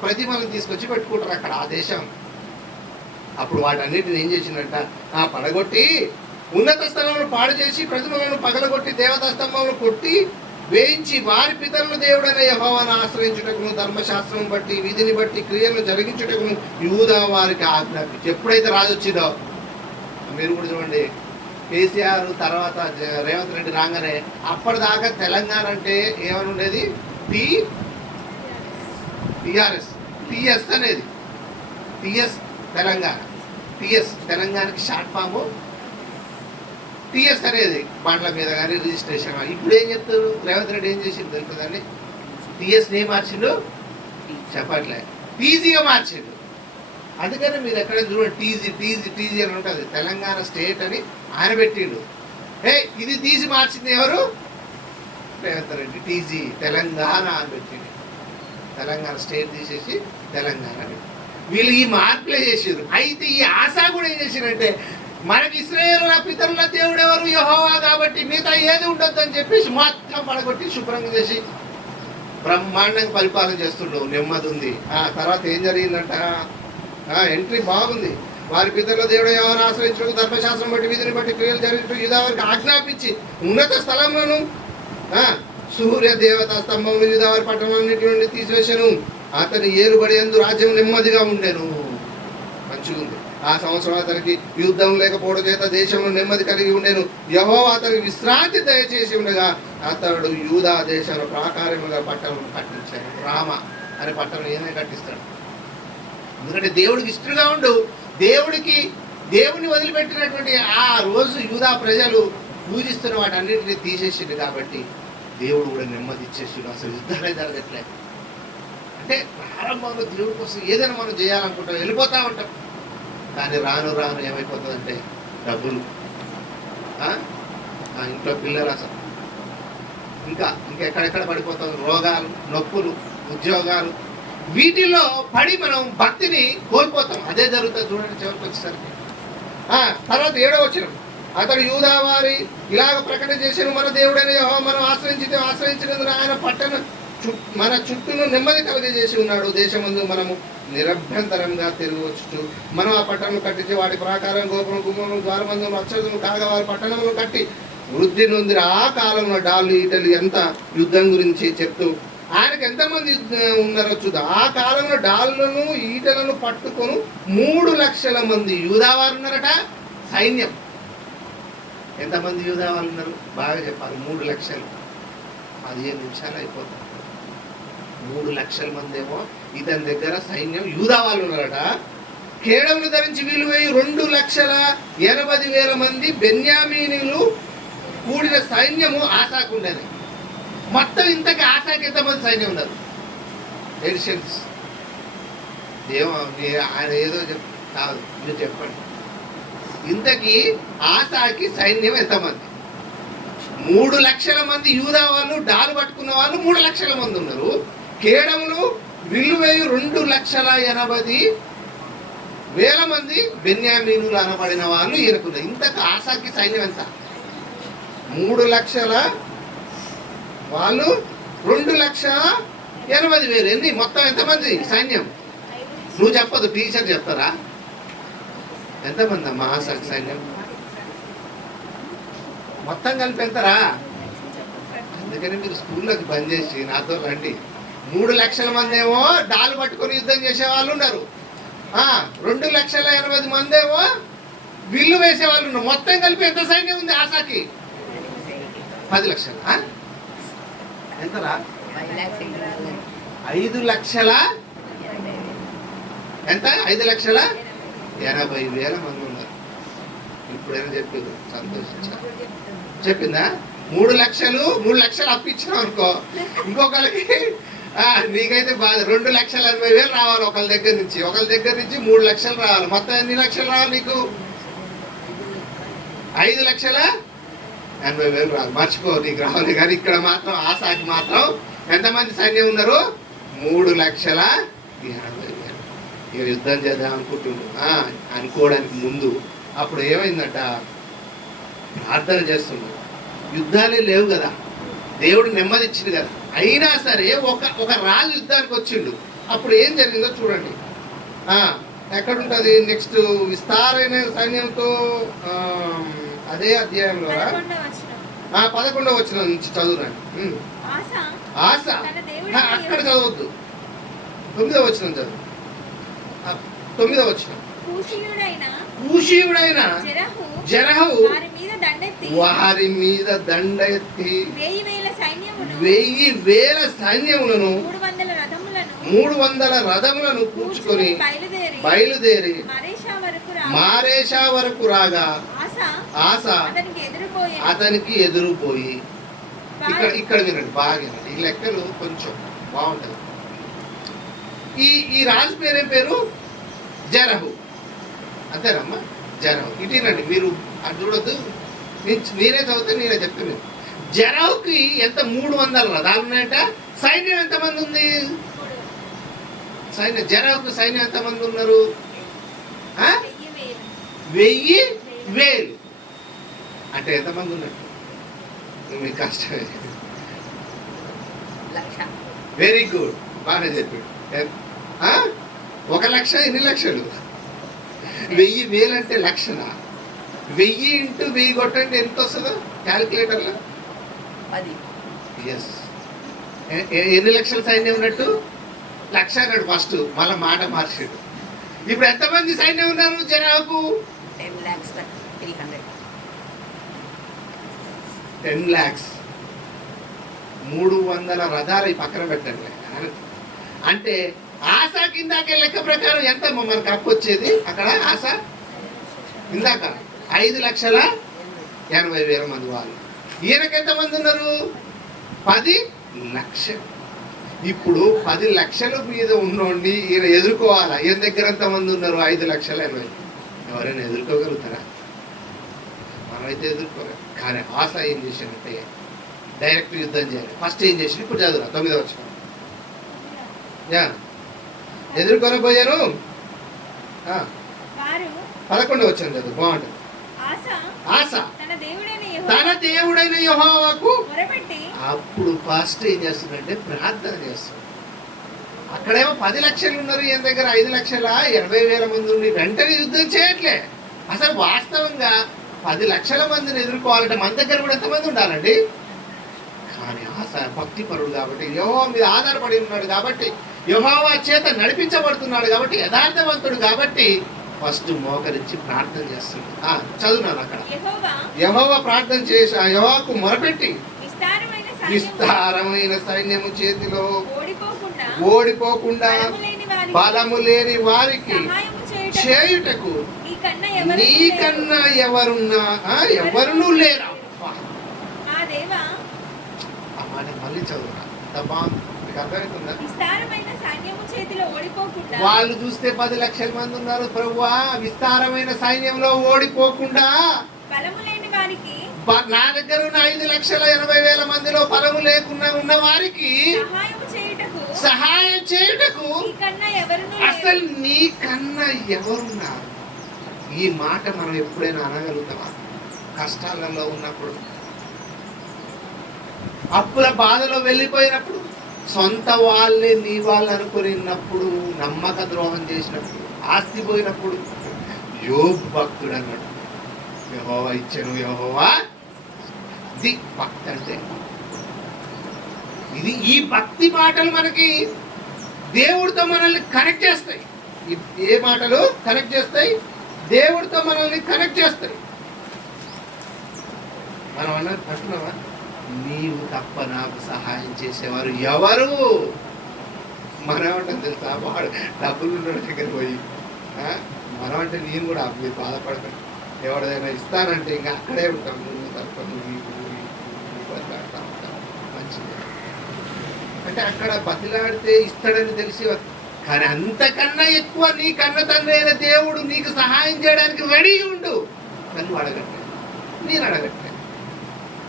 ప్రతిమలను తీసుకొచ్చి పెట్టుకుంటారు అక్కడ ఆ దేశం. అప్పుడు వాటన్నిటిని ఏం చేసిందంట, పడగొట్టి ఉన్నత స్థలంలో పాడు చేసి ప్రతిమలను పగలగొట్టి దేవతా స్తంభంలో కొట్టి వేయించి వారి పితరుల దేవుడైన యెహోవాను ఆశ్రయించుటకును ధర్మశాస్త్రం బట్టి విధిని బట్టి క్రియలను జరిగించుటకును యూదా వారికి ఆజ్ఞాపించి. ఎప్పుడైతే రాజు వచ్చిందో, మీరు కూడా చూడండి, కేసీఆర్ తర్వాత రేవంత్ రెడ్డి రాగానే అప్పటిదాకా తెలంగాణ అంటే ఏమని ఉండేది? టిఆర్ఎస్, టిఎస్ అనేది, టిఎస్ తెలంగాణ. టిఎస్ తెలంగాణకి షార్ట్ ఫామ్ టిఎస్ అనేది బండ్ల మీద కానీ రిజిస్ట్రేషన్. ఇప్పుడు ఏం చెప్తారు? రేవంత్ రెడ్డి ఏం చేసిండు తెలుస్తుందండి? టిఎస్ నే మార్చిండు చెప్పట్లే, టీజీగా మార్చిండు. అందుకని మీరు ఎక్కడ చూడండి టీజీ టీజీ టీజీ అని ఉంటుంది. తెలంగాణ స్టేట్ అని ఆయన పెట్టిండు. ఇది తీసి మార్చింది ఎవరు? రేవంత్ రెడ్డి. టీజీ తెలంగాణ అని పెట్టిండు. తెలంగాణ స్టేట్ తీసేసి తెలంగాణ అని. వీళ్ళు ఈ మార్పులే చేసారు. అయితే ఈ ఆశ కూడా ఏం చేసిరంటే, మనకి ఇశ్రాయేలు పితరుల దేవుడు ఎవరు? యెహోవా కాబట్టి మిగతా ఏది ఉండొద్దు అని చెప్పేసి మొత్తం పడగొట్టి శుభ్రంగా చేసి బ్రహ్మాండంగా పరిపాలన చేస్తుండవు. నెమ్మది ఉంది. తర్వాత ఏం జరిగిందంట, ఎంట్రీ బాగుంది. వారి పితరుల దేవుడు యెహోవాను ఆశ్రయించడం ధర్మశాస్త్రం బట్టి విధిని బట్టి క్రియలు జరిగించడం యూదా వారికి ఆజ్ఞాపించి ఉన్నత స్థలంలోను సూర్య దేవతా స్తంభంలో యూదా వారి పట్టణాన్నిటి నుండి తీసివేశాను. అతని ఏలుబడి యందు రాజ్యం నెమ్మదిగా ఉండెను. మంచిగా ఉంది. ఆ సంవత్సరం అతనికి యుద్ధం లేకపోవడం చేత దేశంలో నెమ్మది కలిగి ఉండేను. యెహోవా అతనికి విశ్రాంతి దయచేసి ఉండగా అతడు యూదా దేశంలో ప్రాకారముగా పట్టణం కట్టించాడు. రామ అనే పట్టణం ఏమైనా కట్టిస్తాడు. ఎందుకంటే దేవుడికి ఇష్టంగా ఉండు, దేవుని వదిలిపెట్టినటువంటి ఆ రోజు యూదా ప్రజలు పూజిస్తున్న వాటన్నిటిని తీసేసిండు. కాబట్టి దేవుడు కూడా నెమ్మది ఇచ్చేసిండు. అసలు యుద్ధాలే జరగట్లే. అంటే ప్రారంభంలో దేవుడి కోసం ఏదైనా మనం చేయాలనుకుంటాం, వెళ్ళిపోతూ ఉంటాం. కానీ రాను రాను ఏమైపోతుందంటే డబ్బులు, ఇంట్లో పిల్లలు, అసలు ఇంకెక్కడెక్కడ పడిపోతుంది, రోగాలు, నొప్పులు, ఉద్యోగాలు, వీటిల్లో పడి మనం భక్తిని కోల్పోతాం. అదే జరుగుతుంది చూడండి చివరికి వచ్చేసరికి. తర్వాత 7వ వచనం, అతడు యూదా వారి ఇలాగ ప్రకటన చేసిన మన దేవుడైన యెహోవా మనం ఆశ్రయించినందున ఆయన మన చుట్టూను నెమ్మది కలిగజేసి ఉన్నాడు. దేశమందు మనము నిరభ్యంతరంగా తిరగవచ్చు. మనం ఆ పట్టణం కట్టించి వాటి ప్రాకారం గోపురం గుమ్మం ద్వారబంధం అక్షరం కాగా వారి పట్టణంలో కట్టి వృద్ధి నొందిన ఆ కాలంలో డాళ్ళు ఈటలు ఎంత యుద్ధం గురించి చెప్తూ ఆయనకు ఎంతమంది ఉన్నారో చూద్దాం. ఆ కాలంలో డాళ్ళను ఈటలను పట్టుకొని 3 లక్షల మంది యూదావారు ఉన్నారట. సైన్యం ఎంతమంది యూదా వాళ్ళు ఉన్నారు బాగా చెప్పాలి. 3 లక్షలు. 15 నిమిషాలు అయిపోతుంది. 3 లక్షల మంది ఏమో ఇతని దగ్గర సైన్యం యూదా వాళ్ళు ఉన్నారట. కేడములు ధరించి వీళ్ళు 2,80,000 మంది బెన్యామీనీలు కూడిన సైన్యము ఆసాకు ఉండేది. మొత్తం ఇంతకి ఆసాకి ఎంతమంది సైన్యం ఉన్నారు? ఎడిషన్స్ ఏమో ఆయన ఏదో కాదు, మీరు చెప్పండి. ఇంతకీ ఆసాకి సైన్యం ఎంతమంది? 3 లక్షల మంది యూదా వాళ్ళు, డాలు పట్టుకున్న వాళ్ళు 3 లక్షల మంది ఉన్నారు. కేడములు విలువేయు 2,80,000 మంది బెన్యామీనులు అనబడిన వాళ్ళు ఈయనకున్నారు. ఇంతకు ఆసాకి సైన్యం ఎంత? 3 లక్షల వాళ్ళు 2,80,000. ఎన్ని మొత్తం ఎంతమంది సైన్యం? నువ్వు చెప్పదు, టీచర్ చెప్తారా? ఎంతమంది అమ్మా ఆసాకి సైన్యం మొత్తం కలిపి ఎంతరా? అందుకని మీరు స్కూల్లోకి బంద్ చేసి నాతో రండి. 3 లక్షల మంది ఏమో డాలు పట్టుకొని యుద్ధం చేసే వాళ్ళు ఉన్నారు. 2,80,000 మంది ఏమో విల్లు వేసే వాళ్ళు ఉన్నారు. మొత్తం కలిపి ఎంత సైన్యం ఉంది ఆసాకి? 10 లక్షలు. ఎంతరా? 5 లక్షల ఎంత? 5,80,000 మంది ఉన్నారు. ఇప్పుడైనా చెప్పింది సంతోషించా. చెప్పిందా? 3 లక్షలు అప్పించినాం అనుకో, ఇంకొకరికి నీకైతే బాధ. 2,80,000 రావాలి ఒకళ్ళ దగ్గర నుంచి. 3 లక్షలు రావాలి. మొత్తం ఎన్ని లక్షలు రావాలి నీకు? 5,80,000 రావాలి. మర్చిపో, నీకు రావాలి. కానీ ఇక్కడ మాత్రం ఆసాకి మాత్రం ఎంతమంది సైన్యం ఉన్నారు? 3,80,000. ఇక యుద్ధం చేద్దాం అనుకోవడానికి ముందు అప్పుడు ఏమైందంట? ప్రార్థన చేస్తున్నాడు. యుద్ధాలే లేవు కదా, దేవుడు నెమ్మది ఇచ్చింది కదా. అయినా సరే ఒక రాజు యుద్ధానికి వచ్చిండు. అప్పుడు ఏం జరిగిందో చూడండి. ఎక్కడుంటుంది నెక్స్ట్? విస్తారైన సైన్యంతో అదే అధ్యాయంలో 11వ వచనం నుంచి చదువురండి. ఆశ అక్కడ చదవద్దు, 9వ వచనం చదువు. 9వ వచనం. కూషీయుడైన జెరహు వారి మీద దండెత్తి 1,000 సైన్యములను 300 రథములను కూర్చుకొని బయలుదేరి మారేషా వరకు రాగా ఆశ అతనికి ఎదురుపోయి. ఇక్కడ వినండి బాగా, ఈ లెక్కలు కొంచెం బాగుంటుంది. ఈ రాజు పేరేం పేరు? జెరహు. అంతేనమ్మా, జెరహు. ఇటీనండి మీరు అది చూడొద్దు, నేనే చదివితే నేనే చెప్తాను. జెరహుకి ఎంత? 300 రథాలు ఉన్నాయంట. సైన్యం ఎంతమంది ఉంది? జెరహుకు సైన్యం ఎంతమంది ఉన్నారు? 1,000 అంటే ఎంతమంది ఉన్నట్టు? మీకు కష్టమే. వెరీ గుడ్, బాగానే చెప్పాడు. 1 లక్ష. ఎన్ని లక్షలు? 1,000 అంటే లక్షణ. 1,000 ఇంటూ 1,000 కొట్టండి, ఎంత వస్తుందో క్యాలిక్యులేటర్లో? ఎస్. ఎన్ని లక్షల సైన్యం ఉన్నట్టు? 1,00,000 అన్నాడు ఫస్ట్, మళ్ళీ మాట మార్చాడు. ఇప్పుడు ఎంతమంది సైన్యం ఉన్నారు జనాకు? 10 lakhs. 300 రథాలు ఈ పక్కన పెట్టండి. అంటే ఆశ కిందాకే లెక్క ప్రకారం ఎంత మనకు అప్పు వచ్చేది అక్కడ? ఆశ ఇందాక 5,80,000 మంది వాళ్ళు. ఈయనకి ఎంతమంది ఉన్నారు? 10 లక్షలు. ఇప్పుడు 10 లక్షల మీద ఉన్నోండి ఈయన ఎదుర్కోవాలా? ఈయన దగ్గర ఎంతమంది ఉన్నారు? 5,80,000. ఎవరైనా ఎదుర్కోగలుగుతారా? మనమైతే ఎదుర్కోలేదు. కానీ ఆశ ఏం చేశానంటే డైరెక్ట్ యుద్ధం చేయాలి. ఫస్ట్ ఏం చేసి ఇప్పుడు చదువురా 9వ వచనం. ఎదుర్కొనబోయాను. 11వ వచనం చదువు, బాగుంటుంది. ఆశ తన దేవుడైన యెహోవాకు అప్పుడు ఫస్ట్ ఏం చేస్తుందంటే ప్రార్థన చేస్తుంది. అక్కడేమో 10 లక్షలు ఉన్నారు, ఈయన దగ్గర 5,80,000 మంది ఉండి వెంటనే యుద్ధం చేయట్లే. అసలు వాస్తవంగా 10 లక్షల మందిని ఎదుర్కోవాలంటే మన దగ్గర కూడా ఎంతమంది ఉండాలండి? కానీ ఆశ భక్తిపరుడు కాబట్టి, యెహోవా మీద ఆధారపడి ఉన్నాడు కాబట్టి, యెహోవా చేత నడిపించబడుతున్నాడు కాబట్టి, యథార్థవంతుడు కాబట్టి ఫస్ట్ మోకరించి ప్రార్థన చేస్తుంది. చదువున్నాను అక్కడ. యెహోవా యెహోవా ప్రార్థన చేసి ఆ యెహోవాకు మొరపెట్టి విస్తారమైన విస్తారమైన సైన్యము చేతిలో ఓడిపోకుండా బలము లేని వారికి సహాయము చేయుటకు నీకన్నా ఎవరునూ లేరా. మా దేవా, ఆ మాట మళ్ళీ చదువురా. బాగుంది, మీకు అర్థమవుతుందా? విస్తారమైన సైన్యము చేతిలో ఓడిపోకుండా. వాళ్ళు చూస్తే 10 లక్షల మంది ఉన్నారు ప్రభువా, విస్తారమైన సైన్యంలో ఓడిపోకుండా బలము లేని వారికి, నా దగ్గర ఉన్న 5,80,000 మందిలో బలము లేకుండా ఉన్న వారికి సహాయం చేయుటకు అసలు నీకన్నా ఎవరున్నారు. ఈ మాట మనం ఎప్పుడైనా అనగలుగుతామా? కష్టాలలో ఉన్నప్పుడు, అప్పుల బాధలో వెళ్ళిపోయినప్పుడు, సొంత వాళ్ళే నీ వాళ్ళు అనుకున్నప్పుడు, నమ్మక ద్రోహం చేసినప్పుడు, ఆస్తి పోయినప్పుడు, యోబు భక్తుడు అన్నాడు, యెహోవా ఇచ్చెను, యెహోవా. ఇది భక్తి అంటే. ఈ భక్తి మాటలు మనకి దేవుడితో మనల్ని కనెక్ట్ చేస్తాయి. ఏ మాటలు కనెక్ట్ చేస్తాయి? దేవుడితో మనల్ని కనెక్ట్ చేస్తాయి. మనం అంటున్నావా, నీవు తప్ప నాకు సహాయం చేసేవారు ఎవరు? మనం ఏమంటాం తెలుసా, వాడు డబ్బులు ఉన్న దగ్గర పోయి, మనం అంటే నేను కూడా మీరు బాధపడతాను, ఎవరిదైనా ఇస్తానంటే ఇంకా అక్కడే ఉంటాం, నువ్వు తప్ప మంచిది అంటే అక్కడ బతిలాడితే ఇస్తాడని తెలిసి, కానీ అంతకన్నా ఎక్కువ నీ కన్న తండ్రి అయిన దేవుడు నీకు సహాయం చేయడానికి రెడీ ఉండు. నన్ను అడగట్లేదు, నేను అడగట్లేదు.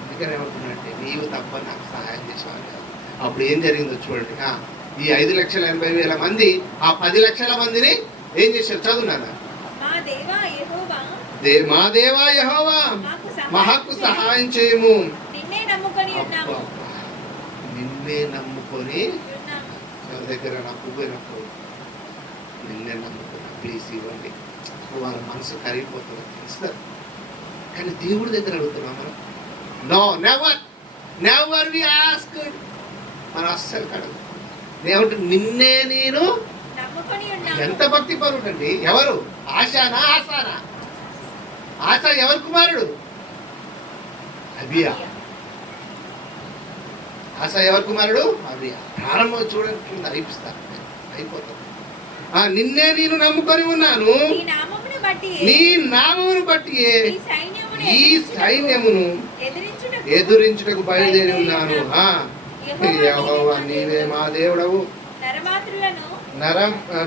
అందుకని ఏమంటున్నానంటే, నీవు తప్ప నాకు సహాయం చేసేవాళ్ళు కాదు. అప్పుడు ఏం జరిగిందో చూడండి. ఈ 5,80,000 మంది ఆ 10 లక్షల మందిని ఏం చేశారు? చదువున్నాను. మా దేవా యెహోవా, మాకు సహాయం చేయము. నిన్నే నమ్ముకొని ఎవరి దగ్గర నమ్ముకుపోయినప్పుడు, నిన్నే నమ్ముకున్నా, ప్లీజ్ ఇవ్వండి. వాళ్ళ మనసు కరిగిపోతుంది, ఇస్తారు. కానీ దేవుడి దగ్గర అడుగుతున్నాం మనం. No, never we ask. మనం అస్సలు కడదు. దేవుడు నిన్నే నేను. ఎంత భక్తి పరుడండి. ఎవరు? ఆశానా, ఆశానా? ఆశ ఎవరి కుమారుడు? అబియా. ఆశ ఎవరి కుమారుడు? అబియా. ప్రారంభం చూడండి, అయిపోతుంది. నిన్నే నేను నమ్ముకొని ఉన్నాను, నీ నామమును బట్టి ఈ సైన్యమును ఎదురించుటకు బయలుదేరి ఉన్నాను. యెహోవా నీవే మా దేవుడవు.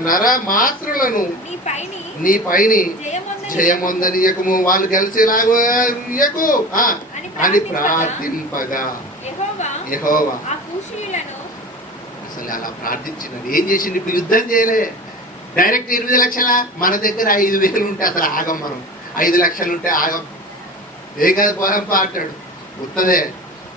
నరమాత్రులను నీ పైని జయమొందనీయకము, వాళ్ళు గెలిచేలాగా ఇయ్యకు అని ప్రార్థింపగా యెహోవా అసలు అలా ప్రార్థించినది ఏం చేసింది? ఇప్పుడు యుద్ధం చేయలే, డైరెక్ట్ 8 లక్షల. మన దగ్గర 5,000 ఉంటే అసలు ఆగం. మనం 5 లక్షలు ఉంటే ఆగం. ఏ కదా పోరం పాటాడు ఉత్తదే.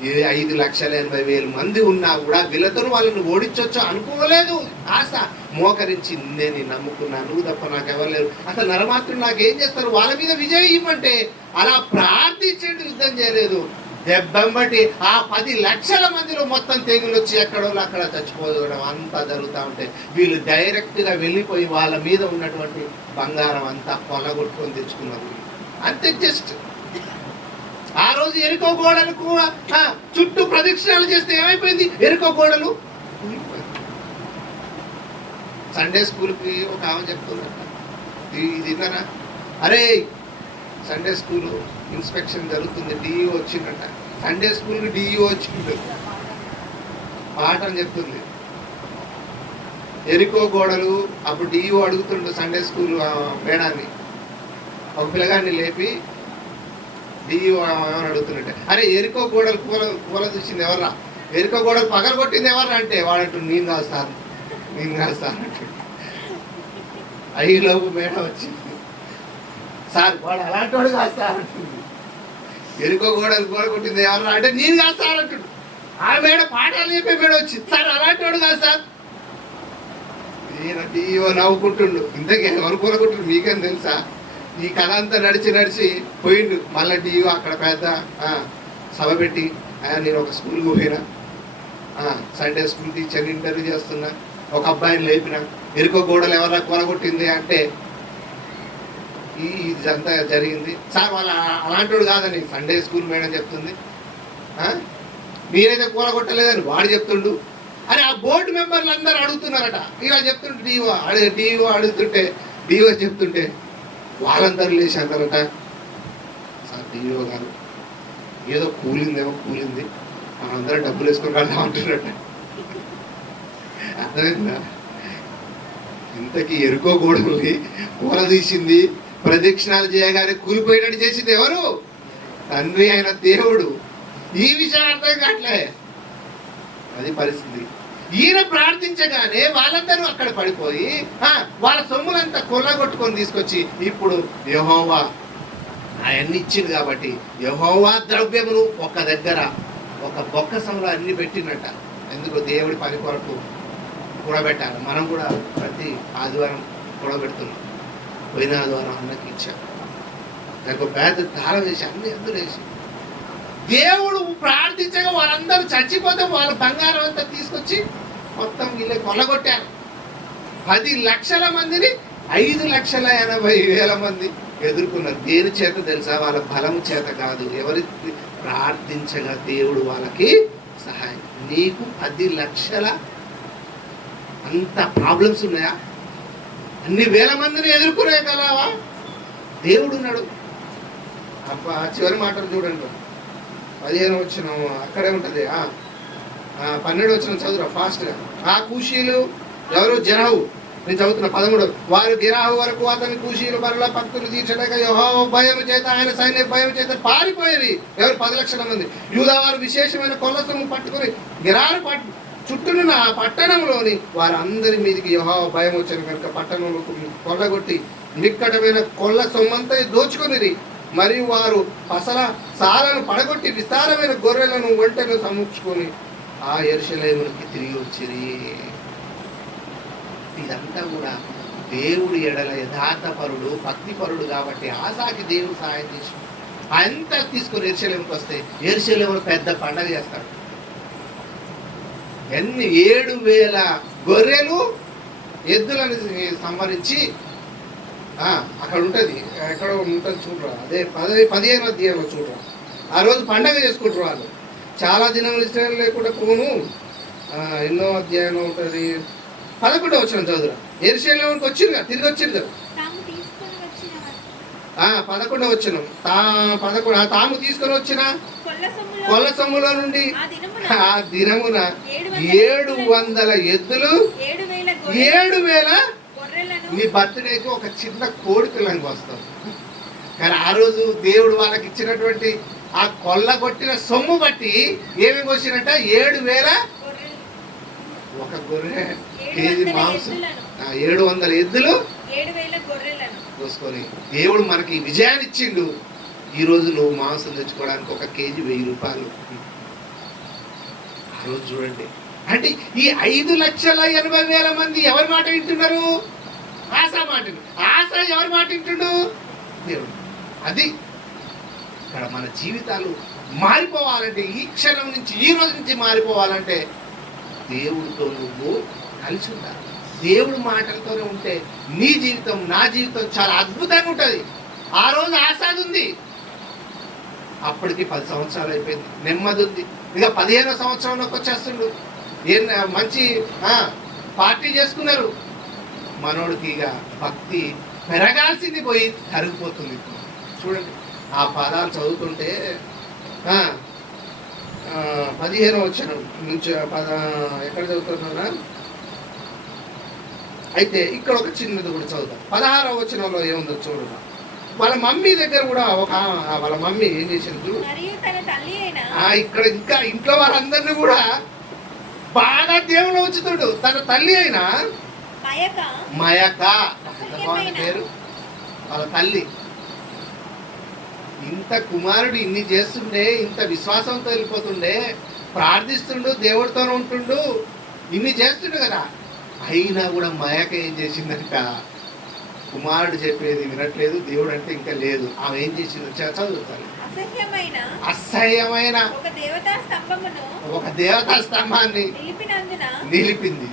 5,80,000 మంది ఉన్నా కూడా వీళ్ళతో వాళ్ళని ఓడించవచ్చు అనుకోలేదు. ఆశ మోకరించి, నేను నమ్ముకున్నా, నువ్వు తప్ప నాకు ఎవరు లేరు, అసలు నరమాత్రులు నాకేం చేస్తారు, వాళ్ళ మీద విజయం ఇవ్వమంటే అలా ప్రార్థించండి. యుద్ధం చేయలేదు. దెబ్బంబట్టి ఆ 10 లక్షల మందిలో మొత్తం తెగులు వచ్చి ఎక్కడో అక్కడ చచ్చిపోవడం అంతా జరుగుతూ ఉంటే, వీళ్ళు డైరెక్ట్గా వెళ్ళిపోయి వాళ్ళ మీద ఉన్నటువంటి బంగారం అంతా కొల్లగొట్టుకొని తెచ్చుకున్నారు. అంతే. జస్ట్ ఆ రోజు ఎరుకో గోడలు కూడా చుట్టూ ప్రదక్షిణాలు చేస్తే ఏమైపోయింది? ఎరుకో గోడలు. సండే స్కూల్కి ఒక ఆమె చెప్తుందట, ఇది విన్నారా? అరే సండే స్కూల్ ఇన్స్పెక్షన్ జరుగుతుంది, డిఈఓ వచ్చిందట. సండే స్కూల్కి డిఈఓ వచ్చిండు, పాట అని చెప్తుంది. ఎరుకో గోడలు. అప్పుడు డిఈఓ అడుగుతుండు సండే స్కూల్ మేడాన్ని, ఒక పిల్లగాన్ని లేపి డిఈఓ ఏమని అడుగుతున్నట్టే, అరే ఎరుకో గోడలు కూల చూసింది ఎవర్రా, ఎరుకో గోడలు పగలు కొట్టింది ఎవర్రా అంటే, వాడంటు నేను కాదు సార్ అంటు. అయ్యలోపు మేడం వచ్చింది, సార్ వాడు అలాంటి వాడు కాదు సార్ అంటుంది. ఎరుకో గోడలు కూల కొట్టింది ఎవర్రా అంటే, నేను కాదు సార్ అంటుడు. ఆ మేడం పాఠాలు చెప్పే మేడం వచ్చింది, సార్ అలాంటి వాడు కాదు సార్. ఈయన డిఈఓ నవ్వుకుంటుండు. ఇంతకే ఎవరు కూల కొట్టిండు మీకేం తెలుసా? ఈ కథ అంతా నడిచి పోయిండు. మళ్ళీ డిఓ అక్కడ పెద్ద సభ పెట్టి, నేను ఒక స్కూల్కి పోయినా, సండే స్కూల్ టీచర్ని ఇంటర్వ్యూ చేస్తున్నా, ఒక అబ్బాయిని లేపిన, ఎరుకో గోడలు ఎవరా కూలగొట్టింది అంటే ఇదంతా జరిగింది సార్. వాళ్ళ అలాంటి కాదని సండే స్కూల్ మేడం చెప్తుంది, మీరైతే కూలగొట్టలేదని వాడు చెప్తుండు అని ఆ బోర్డు మెంబర్లు అందరూ అడుగుతున్నారట. ఇలా చెప్తుంటే డిఓ అడుగుతుంటే డిఓ చెప్తుంటే వాళ్ళందరూ లేచి అన్నారట, సార్ డిఓ గారు ఏదో కూలింది మనందరం డబ్బులు వేసుకొని వెళ్దాం అంటున్నట్ట. అర్థమైందా? ఇంతకీ ఎరుకోకూడదు కూల తీసింది, ప్రదక్షిణాలు చేయగానే కూలిపోయినట్టు చేసింది ఎవరు? తండ్రి అయిన దేవుడు. ఈ విషయం అర్థం కావట్లే. అది పరిస్థితి. ఈయన ప్రార్థించగానే వాళ్ళందరూ అక్కడ పడిపోయి వాళ్ళ సొమ్ములంతా కొల్లగొట్టుకొని తీసుకొచ్చి ఇప్పుడు యెహోవా అవన్నీ ఇచ్చింది కాబట్టి యెహోవా ద్రవ్యమును ఒక దగ్గర ఒక బొక్కసంలో అన్ని పెట్టినట్ట. ఎందుకు? దేవుడి పని కొరకు కూడబెట్టాలి. మనం కూడా ప్రతి ఆదివారం కూడబెడుతున్నాం. పోయిన ఆదివారం అన్నకి ఇచ్చాం, దానికి ఒక పెద్ద తాళం వేసి అన్ని అందరూ వేసి దేవుడు ప్రార్థించగా వాళ్ళందరూ చచ్చిపోతే వాళ్ళ బంగారం అంతా తీసుకొచ్చి మొత్తం వీళ్ళే కొల్లగొట్టారు. 10 లక్షల మందిని 5,80,000 మంది ఎదుర్కొన్నారు. దేని చేత తెలుసా? వాళ్ళ బలం చేత కాదు. ఎవరి ప్రార్థించగా దేవుడు వాళ్ళకి సహాయం. నీకు 10 లక్షల అంత ప్రాబ్లమ్స్ ఉన్నాయా? అన్ని వేల మందిని ఎదుర్కొనే కలవా? దేవుడు ఉన్నాడు. అబ్బా చివరి మాటలు చూడండి. 15 వచ్చిన అక్కడే ఉంటుంది. 12 వచ్చిన చదువురా ఫాస్ట్గా. ఆ కూషీలు ఎవరు? జరాహు. నేను చదువుతున్నా 13. వారు గిరాహు వరకు అతని కూషీలు బరుల భక్తులు తీర్చలేక యెహోవా భయం చేత ఆయన సైన్య భయం చేత పారిపోయేది. ఎవరు? 10 లక్షల మంది. యూదా వారు విశేషమైన కొల్ల సొమ్ము పట్టుకుని గిరారు చుట్టూనున్న ఆ పట్టణంలోని వారందరి మీదకి యెహోవా భయం వచ్చిన కనుక పట్టణంలో కొల్లగొట్టి నిక్కటమైన కొల్ల సొమ్మంతా దోచుకొనిరి. మరియు వారు పసల సాలను పడగొట్టి విస్తారమైన గొర్రెలను ఒంటెను సమూర్చుకొని ఆ యెరూషలేమునికి తిరిగి వచ్చిరి. ఇదంతా కూడా దేవుడి ఎడల యథార్థపరుడు, భక్తిపరుడు కాబట్టి ఆసాకి దేవుడు సహాయం చేసి అంతా తీసుకొని యెరూషలేముకి వస్తే యెరూషలేములో పెద్ద పండగ చేస్తాడు. ఎన్ని 7,000 గొర్రెలు ఎద్దులను సంహరించి అక్కడ ఉంటుంది, ఎక్కడ ఉంటుంది చూడరా, అదే 15వ అధ్యాయంలో చూడరా. ఆ రోజు పండగ చేసుకుంటారు వాళ్ళు. చాలా దినములు ఇశ్రాయేలు లేకుండా పోను. ఎన్నో అధ్యాయంలో ఉంటుంది. 11వ వచనం చదువురా. యెరూషలేముకి వచ్చింది, తిరిగి వచ్చింది. 11వ వచనం. తాము తీసుకొని వచ్చిన కొల్ల సొమ్ములో నుండి ఆ దినమున 700 ఎద్దులు 7,000. నీ బర్త్డేకి ఒక చిన్న కోడి పిల్లని వస్తాం. కానీ ఆ రోజు దేవుడు వాళ్ళకి ఇచ్చినటువంటి ఆ కొల్లగొట్టిన సొమ్ము బట్టి ఏమేమి వచ్చినట్ట? 7,000 ఒక గొర్రె కేజీ మాంసం, 700 ఎద్దులు కోసుకొని దేవుడు మనకి విజయాన్ని ఇచ్చిండు. ఈ రోజు నువ్వు మాంసం తెచ్చుకోవడానికి 1 కేజీ 1000 రూపాయలు. ఆ రోజు చూడండి. అంటే ఈ 5,80,000 మంది ఎవరి మాట వింటున్నారు? ఆశా మాట. ఆశ ఎవరి మాట వింటుండు? దేవుడు. అది ఇక్కడ మన జీవితాలు మారిపోవాలంటే, ఈ క్షణం నుంచి ఈ రోజు నుంచి మారిపోవాలంటే దేవుడితో నువ్వు కలిసి ఉండాలి. దేవుడు మాటలతోనే ఉంటే నీ జీవితం, నా జీవితం చాలా అద్భుతంగా ఉంటుంది. ఆ రోజు ఆశాది ఉంది, అప్పటికి 10 సంవత్సరాలు అయిపోయింది. నెమ్మది ఉంది. ఇక 15వ సంవత్సరంలోకి వచ్చేస్తుండు. మంచి పార్టీ చేసుకున్నారు. మనోడికి ఇక భక్తి పెరగాల్సింది పోయి తరిగిపోతుంది. చూడండి ఆ పదాలు చదువుతుంటే 15వ వచనం నుంచి ఎక్కడ చదువుతున్నా అయితే ఇక్కడ ఒక చిన్నది కూడా చదువుతాం. 16వ వచనంలో ఏముందో చూడరా. వాళ్ళ మమ్మీ దగ్గర కూడా వాళ్ళ మమ్మీ ఏం చేసింది ఇక్కడ ఇంకా ఇంట్లో వాళ్ళందరినీ కూడా బాగా దేవుడు ఉంచుతాడు. తన తల్లి అయినా మయక పేరు వాళ్ళ తల్లి. ఇంత కుమారుడు ఇన్ని చేస్తుండే, ఇంత విశ్వాసంతో వెళ్ళిపోతుండే, ప్రార్థిస్తుండు, దేవుడితో ఉంటుండు, ఇన్ని చేస్తుండు కదా. అయినా కూడా మయక ఏం చేసిందంట? కుమారుడు చెప్పేది వినట్లేదు, దేవుడు అంటే ఇంకా లేదు. ఆమె ఏం చేసింది చదువుతాను. అసహ్యమైన ఒక దేవతా స్తంభాన్ని నిలిపింది.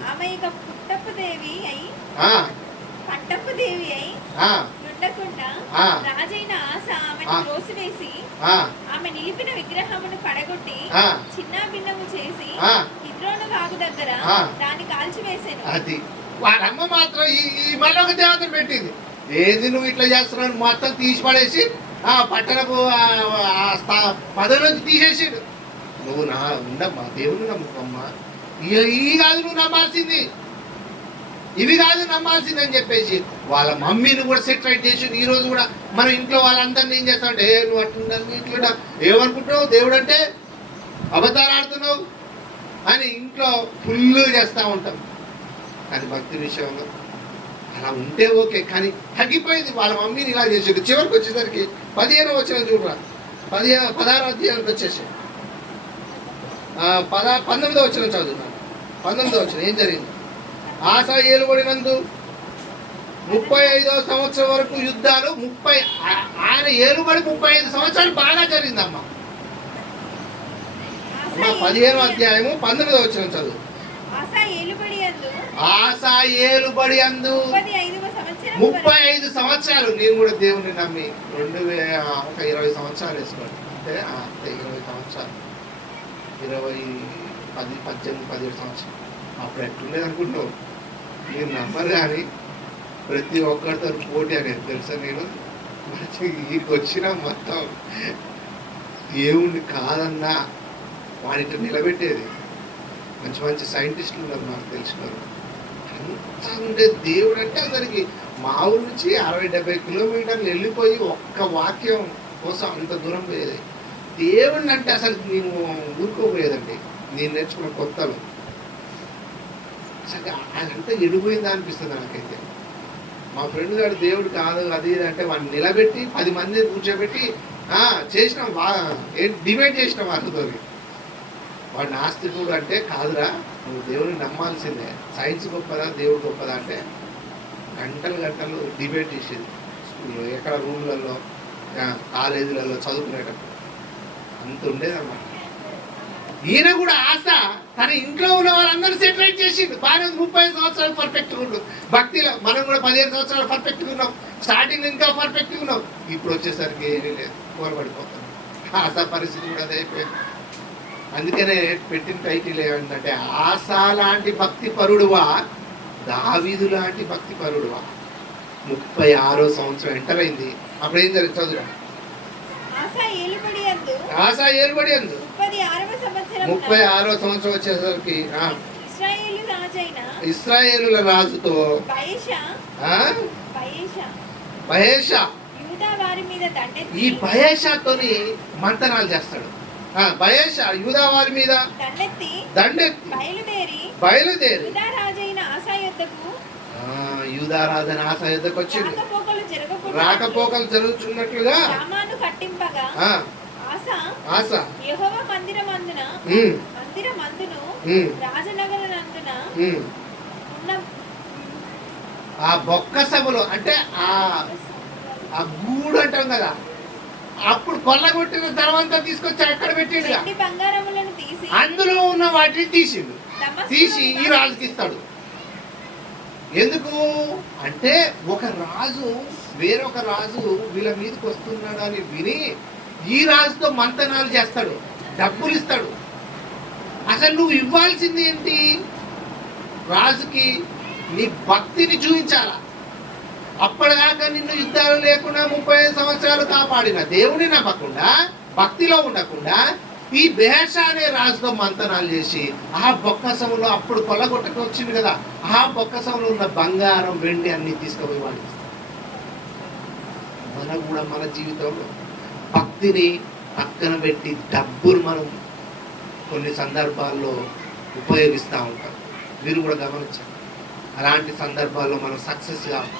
ఉండకుండా ఆ. రాజైన ఆస ఆమెను ఆ. త్రోసివేసి ఆ, ఆమె నిలిపిన విగ్రహమును పడగొట్టి ఆ, చిన్న భిన్నము చేసి ఆ. కిద్రోను వాగు దగ్గర ఆ. దాన్ని కాల్చివేసెను. అది వాళ్ళమ్మ మాత్రం ఈ మళ్ళీ ఒక దేవతను పెట్టింది. ఏది నువ్వు ఇట్లా చేస్తున్నావు మొత్తం తీసి పడేసి ఆ పట్టణపు పదవి నుంచి తీసేసిండు. నువ్వు నా ఉండమ్మా, దేవుని నమ్ముకోమ్మా, ఇవి కాదు నువ్వు నమ్మాల్సింది, ఇవి కాదు నమ్మాల్సింది అని చెప్పేసి వాళ్ళ మమ్మీని కూడా సెటిలైట్ చేసి ఈ రోజు కూడా మన ఇంట్లో వాళ్ళందరినీ ఏం చేస్తామంటే నువ్వు అట్లుండాలి ఇట్లా ఏమనుకుంటున్నావు, దేవుడు అంటే అబద్ధాలు ఆడుతున్నావు అని ఇంట్లో ఫుల్ చేస్తూ ఉంటాం. కానీ భక్తి విషయంలో అలా ఉంటే ఓకే, కానీ తగ్గిపోయింది. వాళ్ళ మమ్మీని ఇలా చేసాడు. చివరికి వచ్చేసరికి 15వ వచనం చూడరా, 16వ అధ్యాయానికి వచ్చేసి 19వ వచనం చదువుతున్నాను. 19వ వచనం ఏం జరిగింది? ఆస ఏలుబడినందు 35వ సంవత్సరం వరకు యుద్ధాలు ఆయన ఏలుబడి 35 సంవత్సరాలు బాగా జరిగిందమ్మా. అమ్మా 15వ అధ్యాయము 19వ వచనం చదువు. ఆస ఏలుబడి యందు ఆస ఏలుబడి అందు 35వ సంవత్సరం 35 సంవత్సరాలు. నేను కూడా దేవుని నమ్మి ఒక 20 సంవత్సరాలు వేసుకోండి అంటే 20 సంవత్సరాలు 20 10 18 17 సంవత్సరాలు అప్పుడు ఎట్లుండేది అనుకుంటున్నావు? మీరు నమ్మరు కానీ ప్రతి ఒక్కరితో పోటీ అనేది తెలుసా. నేను వీరికి వచ్చిన మొత్తం దేవుణ్ణి కాదన్నా వాడిని నిలబెట్టేది. మంచి మంచి సైంటిస్టులు ఉన్నారు నాకు తెలిసినారు. అంతా ఉండే దేవుడు అంటే అసలుకి మా ఊరు నుంచి 60-70 కిలోమీటర్లు వెళ్ళిపోయి ఒక్క వాక్యం కోసం అంత దూరం పోయేది. దేవుడిని అంటే అసలు నేను ఊరుకోపోయేదండి. నేను నేర్చుకున్న కొత్తలో అసలు అదంతా ఎడిపోయిందా అనిపిస్తుంది నాకైతే. మా ఫ్రెండ్ గారు దేవుడు కాదు అది ఇది అంటే వాడిని నిలబెట్టి 10 మందిని కూర్చోబెట్టి చేసినాం, డిబేట్ చేసినాం వాళ్ళతో. వాడు నాస్తికుడు అంటే కాదురా, నువ్వు దేవుడిని నమ్మాల్సిందే, సైన్స్ గొప్పదా దేవుడు గొప్పదా అంటే గంటలు గంటలు డిబేట్ చేసేది స్కూల్లో, ఎక్కడ రూమ్లలో కాలేజీలలో చదువుకునేటప్పుడు అంత ఉండేదన్నమాట. ఈయన కూడా ఆశ తన ఇంట్లో ఉన్న వాళ్ళందరూ సెటిలైట్ చేసిండు. బాగా 35 సంవత్సరాలు పర్ఫెక్ట్గా ఉండు భక్తిలో. మనం కూడా 15 సంవత్సరాలు పర్ఫెక్ట్గా ఉన్నాం, స్టార్టింగ్ ఇంకా పర్ఫెక్ట్గా ఉన్నాం. ఇప్పుడు వచ్చేసరికి ఏమీ లేదు, కోరబడిపోతాం. ఆశ పరిస్థితి కూడా అదే అయిపోయింది. అందుకనే పెట్టిన టైటిల్ ఏమంటే ఆశ లాంటి భక్తి పరుడువా, దావీదు లాంటి భక్తి పరుడువా. 36వ సంవత్సరం ఎంటర్ అయింది. అప్పుడు ఏం జరిగింది చదువు. ఆస ఏలుబడి యందు ఆశ ఏలుబడి అందు 36వ సంవత్సరం 36వ సంవత్సరం వచ్చేసరికి ఇశ్రాయేలు రాజైన ఇశ్రాయేలుల రాజుతో బయేషా యూదా వారి మీద దండెత్తి ఈ బయేషాతోని మంతనాలు చేస్తాడు. బయేషా యూదా వారి మీద దండెత్తి బయలుదేరి యూదా రాజైన ఆస యొద్దకు యూదా రాజైన ఆస యొద్దకు వచ్చింది. రాకపోకలు జరుగుతున్నట్లుగా రామాను కట్టింపగా ఆస యెహోవా మందిరమందున రాజనగరనందున ఉన్న ఆ బొక్క సభలో అంటే ఆ గూడు అంటాం కదా, అప్పుడు కొల్లగొట్టిన ధనమంతా తీసుకొచ్చి అక్కడ పెట్టిండు. బంగారములను తీసి అందులో ఉన్న వాటిని తీసి ఈ రాజుకి ఇస్తాడు. ఎందుకు అంటే ఒక రాజు వేరొక రాజు వీళ్ళ మీదకి వస్తున్నాడు అని విని ఈ రాజుతో మంతనాలు చేస్తాడు, డబ్బులు ఇస్తాడు. అసలు నువ్వు ఇవ్వాల్సింది ఏంటి? రాజుకి నీ భక్తిని చూపించాలా. అప్పటిదాకా నిన్ను యుద్ధాలు లేకుండా 35 సంవత్సరాలు కాపాడిన దేవుని నమ్మకుండా భక్తిలో ఉండకుండా ఈ బేషా అనే రాజుతో మంతనాలు చేసి ఆ బొక్కసంలో అప్పుడు కొల్లగొట్టకు వచ్చింది కదా, ఆ బొక్కసంలో ఉన్న బంగారం వెండి అన్ని తీసుకుపోయి వాడికి. మనం కూడా మన జీవితంలో భక్తిని పక్కన పెట్టి డబ్బులు మనం కొన్ని సందర్భాల్లో ఉపయోగిస్తూ ఉంటాం. మీరు కూడా గమనించండి. అలాంటి సందర్భాల్లో మనం సక్సెస్ కావాలి.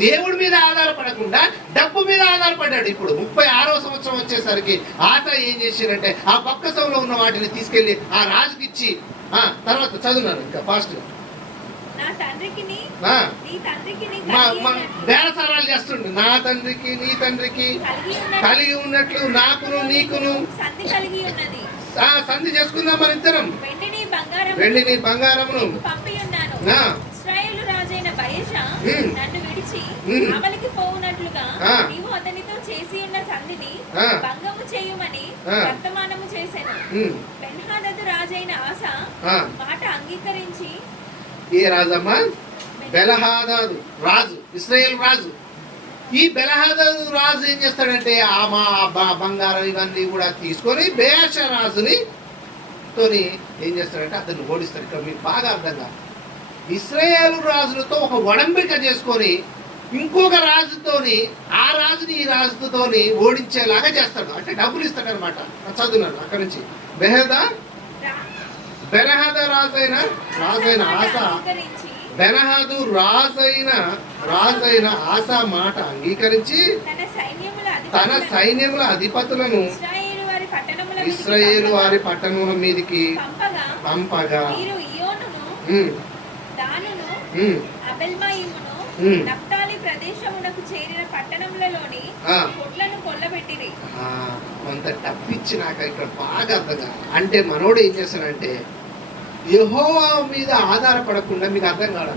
దేవుడి మీద ఆధారపడకుండా డబ్బు మీద ఆధారపడ్డాడు. ఇప్పుడు 36వ సంవత్సరం వచ్చేసరికి ఆశ ఏం చేశారంటే ఆ బొక్కసంలో ఉన్న వాటిని తీసుకెళ్లి ఆ రాజుకి ఇచ్చి తర్వాత చదువున్నాను ఇంకా ఫాస్ట్ గా బేరసారాలు చేస్తుండే. నా తండ్రికి నీ తండ్రికి కలిగి ఉన్నట్లు నాకును నీకును సంధి చేసుకుందాం మన ఇద్దరం. వెండిని బంగారమును ఇశ్రాయేలు రాజైన బయెషా ఉమ్. నన్ను విడిచి ఉమ్. అమలికి పోవునట్లుగా ఆ. నీవు అతనితో చేసి ఉన్న సంధిని ఆ. భంగము చేయుమని ఆ. వర్తమానము చేసెను. ఉమ్. బెన్హాదదు రాజైన ఆస ఆ. మాట అంగీకరించి ఏ రాజమ్మా? బెలహాదాదు రాజు, ఇశ్రాయేల్ రాజు. ఈ బెలహాదాదు రాజు ఏం చేస్తాడంటే బంగారం ఇవన్నీ కూడా తీసుకొని బెయాషా రాజుని తోని ఏం చేస్తాడంటే అతన్ని ఓడిస్తాడు. ఇక్కడ మీకు బాగా అర్థం కాదు. ఇశ్రాయేలు రాజులతో ఒక ఒడంబిక చేసుకొని ఇంకొక రాజుతోని ఆ రాజుని ఈ రాజుతోని ఓడించేలాగా చేస్తాడు. అంటే డబ్బులు ఇస్తాడు అనమాట. చదువున్నాడు అక్కడి నుంచి. బెనహాద రాజైన ఆస, బెనహాదు రాజైన ఆస మాట అంగీకరించి తన సైన్యముల అధిపతులను ఇశ్రాయేలు వారి పట్టణముల మీదికి పంపగా నఫ్తాలి ప్రదేశమునకు చేరిన పట్టణములలోని కొట్లను కొల్లబెట్టిరి. కొంత డబ్బిచ్చినాక ఇక్కడ బాగా అర్థంగా అంటే మనోడు ఏం చేస్తాడంటే యెహోవా మీద ఆధారపడకుండా, మీకు అర్థం కాదు,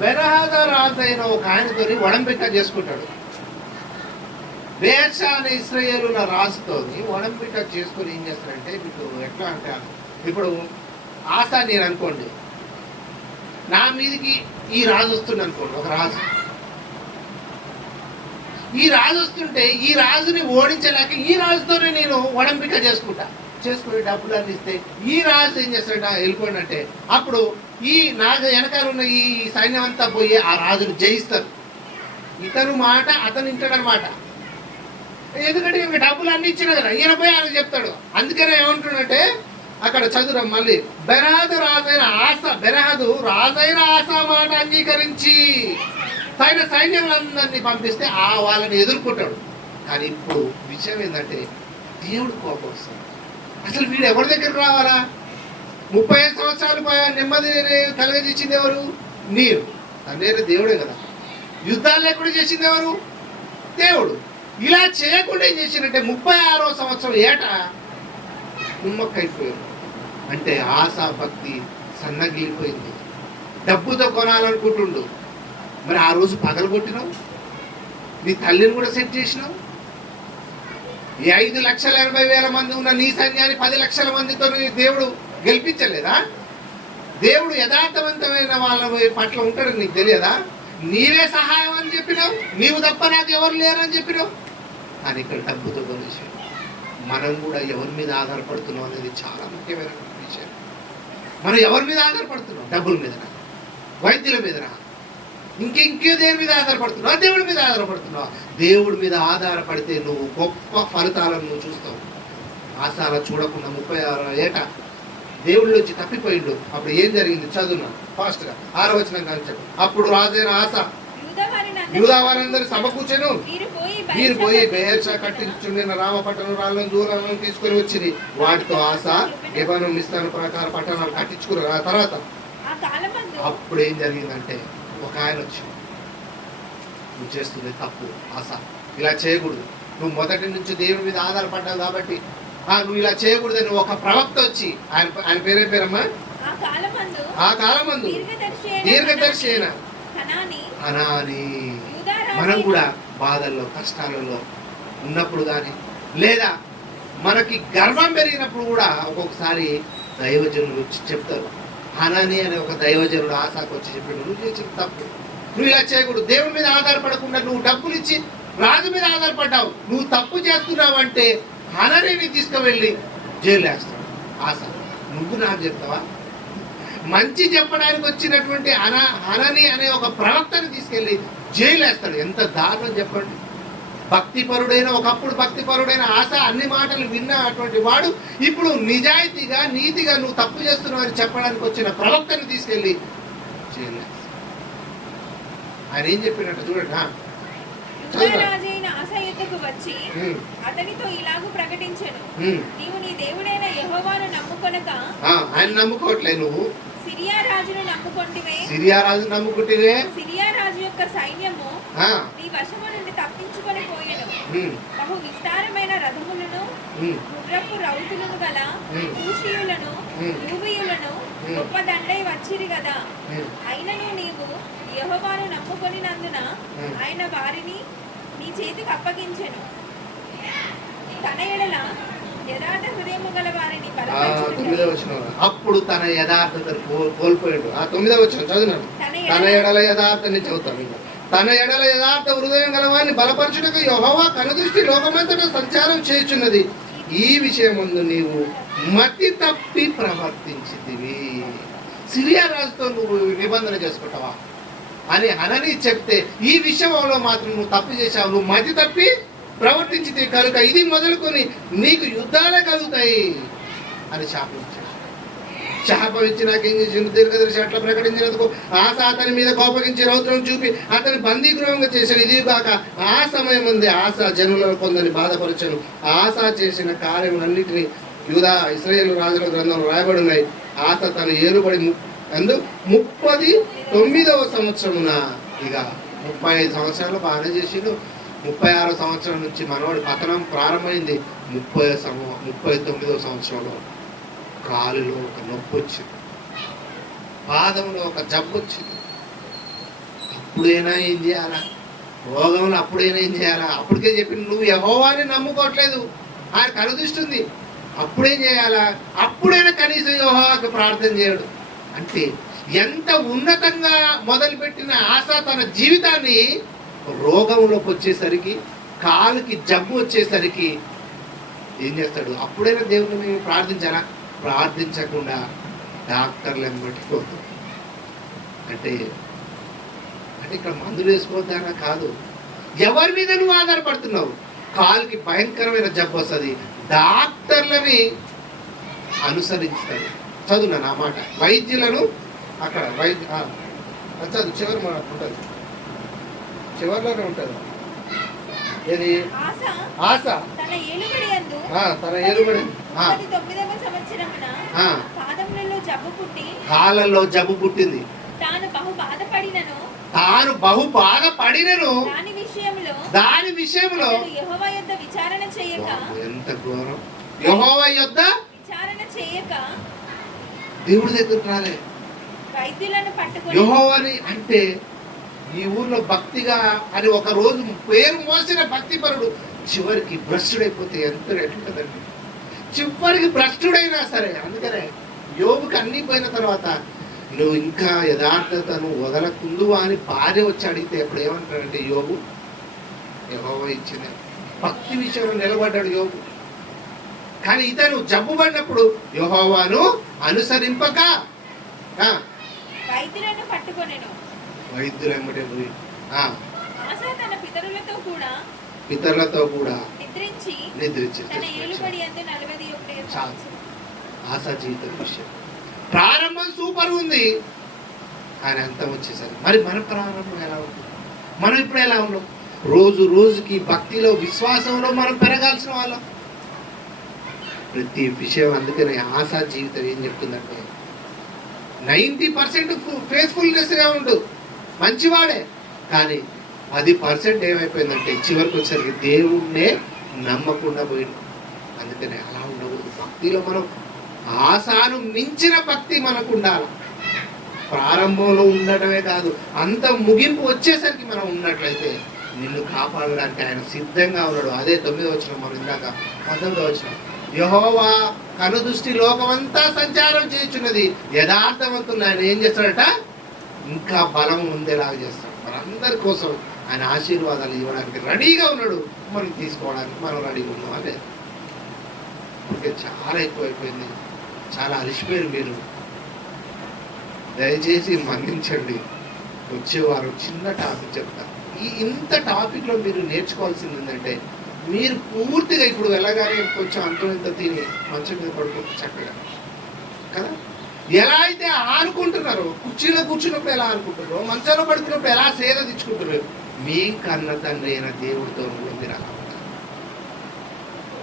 బెనహాద రాజైన ఒక ఆయనతోని ఒడంబిక చేసుకుంటాడు. బెయర్షా అనే ఇశ్రాయేలుల రాజుతోని ఒడంబిక చేసుకొని ఏం చేస్తాడంటే, మీకు ఎట్లా అంటే ఇప్పుడు ఆసా నేను అనుకోండి, నా మీదకి ఈ రాజు వస్తుంది అనుకోండి, ఒక రాజు. ఈ రాజు వస్తుంటే ఈ రాజుని ఓడించలేక ఈ రాజుతోనే నేను ఒడంబిక చేసుకుని డబ్బులు అందిస్తే ఈ రాజు ఏం చేస్తాడ వెళ్ళిపోండి అంటే, అప్పుడు ఈ నాకు వెనకాల ఉన్న ఈ సైన్యం అంతా పోయి ఆ రాజును జయిస్తారు. ఇతను మాట అతను ఇంటాడనమాట. ఎందుకంటే ఇంక డబ్బులు అన్ని ఇచ్చిన కదా, ఈయన పోయి ఆయన చెప్తాడు. అందుకనే ఏమంటున్నాడంటే అక్కడ చదువు మళ్ళీ, బెనహాదు రాజైన ఆస మాట అంగీకరించి తన సైన్యములందరినీ పంపిస్తే వాళ్ళని ఎదుర్కొంటాడు. కానీ ఇప్పుడు విషయం ఏంటంటే దేవుడు కోపం వస్తుంది. అసలు వీడు ఎవరి దగ్గర రావాలా? 35 సంవత్సరాలు నెమ్మది కలగజేసింది ఎవరు? నీరు. తండ్రి దేవుడే కదా. యుద్ధాలు లేకుండా చేసింది ఎవరు? దేవుడు. ఇలా చేయకుండా ఏం చేసిందంటే 36వ సంవత్సరం ఏట కుమ్మక్కైపోయారు. అంటే ఆశా భక్తి సన్నగిలిపోయింది. డబ్బుతో కొనాలనుకుంటుండు. మరి ఆ రోజు పగలగొట్టినావు, నీ తల్లిని కూడా సెట్ చేసినావు. ఈ 5,80,000 మంది ఉన్న నీ సైన్యాన్ని 10 లక్షల మందితో దేవుడు గెలిపించలేదా? దేవుడు యథార్థవంతమైన వాళ్ళ పట్ల ఉంటాడని నీకు తెలియదా? నీవే సహాయం అని చెప్పినావు, నీవు తప్ప నాకు ఎవరు లేరని చెప్పినావు. కానీ ఇక్కడ డబ్బుతో కొనేసాడు. మనం కూడా ఎవరి మీద ఆధారపడుతున్నాం అనేది చాలా ముఖ్యమైన విషయం. మనం ఎవరి మీద ఆధారపడుతున్నాం? డబ్బుల మీదనా, వైద్యుల మీదనా, ఇంకే దేని మీద ఆధారపడుతున్నావు? దేవుడి మీద ఆధారపడుతున్నావు. దేవుడి మీద ఆధారపడితే నువ్వు గొప్ప ఫలితాలను నువ్వు చూస్తావు. ఆశాల చూడకుండా 36 ఏట దేవుడి నుంచి తప్పిపోయిండు. అప్పుడు ఏం జరిగింది చదువునా ఫాస్ట్ గా 6వ వచనం కానీ చెప్పు. అప్పుడు రాజైన ఆశ యూదా వారందరూ సమకూర్చెను. మీరు పోయి బెయర్షా కట్టించుండిన రామపట్టణం రాళ్ళను దూరాలను తీసుకొని వచ్చింది. వాటితో ఆశ గిబను మిస్తాను ప్రకారం పట్టణాలు కట్టించుకున్నారు. ఆ తర్వాత అప్పుడు ఏం జరిగిందంటే ఒక ఆయన వచ్చి, నువ్వు చేస్తుంది తప్పు ఆశ, ఇలా చేయకూడదు, నువ్వు మొదటి నుంచి దేవుడి మీద ఆధారపడ్డావు కాబట్టి నువ్వు ఇలా చేయకూడదని ఒక ప్రవక్త వచ్చి, ఆయన పేరమ్మా, ఆ కాలమందు దీర్ఘదర్శి అయిన హనానీ. మనం కూడా బాధల్లో కష్టాలలో ఉన్నప్పుడు కానీ లేదా మనకి గర్వం పెరిగినప్పుడు కూడా ఒక్కొక్కసారి దైవజనులు వచ్చి చెప్తారు. హనానీ అనే ఒక దైవజనుడు ఆశాకు వచ్చి చెప్పాడు, నువ్వు చేసిన తప్పు, నువ్వు ఇలా చేయకూడదు. దేవుడి మీద ఆధారపడకుండా నువ్వు డబ్బులు ఇచ్చి రాజు మీద ఆధారపడ్డావు, నువ్వు తప్పు చేస్తున్నావు అంటే హనానీని తీసుకువెళ్ళి జైలు వేస్తాడు. ఆశ నువ్వు నాకు చెప్తావా? మంచి చెప్పడానికి వచ్చినటువంటి హనానీ అనే ఒక ప్రవక్తని తీసుకెళ్ళి జైలు వేస్తాడు. ఎంత దారుణం చెప్పండి. భక్తిపరుడైన ఒకప్పుడు భక్తిపరుడైన ఆశ అన్ని మాటలు విన్నటువంటి వాడు ఇప్పుడు నిజాయితీగా నీతిగా నువ్వు తప్పు చేస్తున్నావు అని చెప్పడానికి వచ్చిన ప్రవక్తని తీసుకెళ్ళి జైలు వేస్తాడు. ఆయన ఏం చెప్పినట్టు చూడండి. వచ్చి అతనితో ఇలాగూ ప్రకటించెను, నీవు నీ దేవుడైన యెహోవాను నమ్ముకొనక ఆయన నమ్ముకోవట్లే, నువ్వు సిరియా రాజును నమ్ముకొంటివే. సిరియా రాజు నమ్ముకుంటేవే. సిరియా రాజు యొక్క సైన్యము నీ వశము నుండి తప్పించుకొని పోయెను. బహు విస్తారమైన రథములను గుర్రపు రౌతులను గల కూషీయులను, లూబీయులను, గొప్ప దండై వచ్చిరి కదా. ఉమ్, అయినను నీవు యెహోవాను నమ్ముకొనినందున ఉమ్. ఆయన వారిని నీ చేతికి అప్పగించెను. తన ఎడల యథార్థ హృదయము గల వారిని ఆ బలపరచుటకై 9వ వచనం. అప్పుడు తన యథార్థతను కోల్పోయాడు. ఆ 9వ వచనం చదివినాను. తన ఎడల యథార్థ నుంచి చదువుతాను ఇంకా. తన ఎడల యథార్థ హృదయం గలవాన్ని బలపరచుటకు యెహోవా కనుదృష్టి లోకమంతటా సంచారం చేయుచున్నది. ఈ విషయమందు నీవు మతి తప్పి ప్రవర్తించితివి. సిరియా రాజుతో నువ్వు నిబంధన చేసుకుంటావా అని హనని చెప్తే, ఈ విషయంలో మాత్రం నువ్వు తప్పు చేశావు, నువ్వు మతి తప్పి ప్రవర్తించితివి కనుక ఇది మొదలుకొని నీకు యుద్ధాలే కలుగుతాయి అని శాపం ఇచ్చాడు. శాపం ఇచ్చి నాకు ఏం చేసిండు? దీర్ఘదర్శి అట్లా ప్రకటించినందుకు ఆశ అతని మీద కోపగించి రౌద్రం చూపి అతని బందీగృహంగా చేశాడు. ఇది కాక ఆ సమయం ఉంది ఆశ జనులను కొందరిని బాధపరచను. ఆశ చేసిన కార్యములన్నిటినీ యూదా ఇశ్రాయేలు రాజుల గ్రంథంలో రాయబడి ఉన్నాయి. ఆశ తన ఏలుబడి 39వ సంవత్సరమున, ఇక 35 సంవత్సరాలు బాగానే చేసిండు. 36వ సంవత్సరం నుంచి మనవాడి పతనం ప్రారంభమైంది. 39వ సంవత్సరంలో కాలులో ఒక నొప్పి వచ్చింది, పాదంలో ఒక జబ్బు వచ్చింది. అప్పుడైనా ఏం చేయాలా? రోగంలో అప్పుడైనా ఏం చేయాలా? అప్పటికే చెప్పి నువ్వు యెహోవాని నమ్ముకోవట్లేదు, ఆయన కనుదృష్టి. అప్పుడేం చేయాలా? అప్పుడైనా కనీసం యెహోవాకి ప్రార్థన చేయడు. అంటే ఎంత ఉన్నతంగా మొదలుపెట్టిన ఆశ తన జీవితాన్ని రోగంలోకి వచ్చేసరికి, కాలుకి జబ్బు వచ్చేసరికి ఏం చేస్తాడు? అప్పుడైనా దేవుని ప్రార్థించాలా? ప్రార్థించకుండా డాక్టర్లు ఎంబట్టుకోవద్దు. అంటే ఇక్కడ మందులు వేసుకోవద్దానా కాదు, ఎవరి మీద నువ్వు ఆధారపడుతున్నావు? కాలుకి భయంకరమైన జబ్బు వస్తుంది, డాక్టర్లని అనుసరిస్తాడు. చదువు నా మాట, వైద్యులను అక్కడ చదువు చివరి మాట ఉంటుంది, చివరిలోనే ఉంటుంది. ఏది? ఆశ తన ఏలుబడి యందు తన ఏలుబడి 39వ సంవత్సరమున పాదములలో జబ్బు పుట్టి, కాళ్ళలో జబ్బు పుట్టింది. తాను బహు బాధపడినను దాని విషయంలో యెహోవా యొద్ద విచారణ చేయక, ఎంత ఘోరం! యెహోవా యొద్ద విచారణ చేయక దేవుడి దగ్గరకు రాలే. వైద్యులను పట్టుకొని యెహోవాని అంటే ఈ ఊర్లో భక్తిగా అని ఒక రోజు పేరు మోసిన భక్తిపరుడు చివరికి భ్రష్టుడైపోతే ఎంత ఎట్లుంటుందండి? చివరికి భ్రష్టుడైనా సరే. అందుకనే యోబుకి అన్ని పోయిన తర్వాత నువ్వు ఇంకా యథార్థతను వదలకుందు అని భార్య వచ్చి అడిగితే అప్పుడు ఏమంటాడంటే, యోబు యెహోవా ఇచ్చిన భక్తి విషయంలో నిలబడ్డాడు యోబు. కానీ ఇతను జబ్బు పడినప్పుడు యెహోవాను అనుసరింపక వైద్యులను పట్టుకొనెను. వైద్యులు ఎమ్మటే పోయి ఆశ తన పితరులతో కూడా నిద్రించి తన ఏలుబడి యందు 41 చాలు. ఆశ జీవితం విషయం ప్రారంభం సూపర్ ఉంది, కానీ అంతం వచ్చేసరికి మరి మన ప్రారంభం ఎలా ఉంది? మనం ఇప్పుడు ఎలా ఉన్నాం? రోజు రోజుకి భక్తిలో విశ్వాసంలో మనం పెరగాల్సిన వాళ్ళం. ప్రతి విషయం అందుకనే ఆశా జీవితం ఏం చెప్తుందంటే 90% ఫేస్ఫుల్నెస్గా ఉండు, మంచివాడే, కానీ 10% ఏమైపోయిందంటే చివరికి వచ్చేసరికి దేవుణ్ణే నమ్మకుండా పోయింది. అందుకనే అలా ఉండకూడదు. భక్తిలో మనం ఆశాను మించిన భక్తి మనకు ఉండాలి. ప్రారంభంలో ఉండటమే కాదు, అంత ముగింపు వచ్చేసరికి మనం ఉన్నట్లయితే నిన్ను కాపాడడానికి ఆయన సిద్ధంగా ఉన్నాడు. అదే 9వ వచనం, మనం ఇందాక 19వ వచనం, యెహోవా కనుదృష్టి లోకమంతా సంచారం చేయుచున్నది. యథార్థవంతులు ఆయన ఏం చేస్తాడట? ఇంకా బలం ఉండేలాగా చేస్తాడు. మనందరి కోసం ఆయన ఆశీర్వాదాలు ఇవ్వడానికి రెడీగా ఉన్నాడు. మనం తీసుకోవడానికి మనం రెడీగా ఉన్నాం. అదే ఇంకా చాలా ఎక్కువైపోయింది, చాలా అలిసిపోయారు మీరు. దయచేసి మన్నించండి. వచ్చేవారు చిన్న టాపిక్ చెప్తారు. ఇంత టాపిక్లో మీరు నేర్చుకోవాల్సింది ఏంటంటే, మీరు పూర్తిగా ఇప్పుడు వెళ్ళగానే కొంచెం అంత ఇంత తిని మంచం మీద పడుకుంటే చక్కగా కదా, ఎలా అయితే ఆడుకుంటున్నారో, కుర్చీలో కూర్చున్నప్పుడు ఎలా ఆడుకుంటున్నారో, మంచంలో పడుకున్నప్పుడు ఎలా సేద తెచ్చుకుంటున్నారు, మీ కన్న తండ్రి అయిన దేవుడితో మీరు అలా ఉంటారు.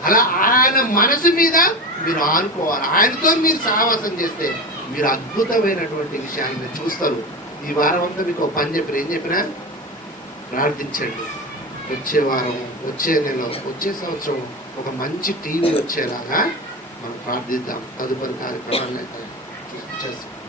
అలా ఆయన మనసు మీద మీరు ఆనుకోవాలి. ఆయనతో మీరు సహవాసం చేస్తే మీరు అద్భుతమైనటువంటి విషయాలు మీరు చూస్తారు. ఈ వారం అంతా మీకు ఒక పని చెప్పిన, ఏం చెప్పినా ప్రార్థించండి. వచ్చే వారం, వచ్చే నెల, వచ్చే సంవత్సరం ఒక మంచి టీవీ వచ్చేలాగా మనం ప్రార్థిద్దాం. తదుపరి కార్యక్రమాలు చేస్తాం.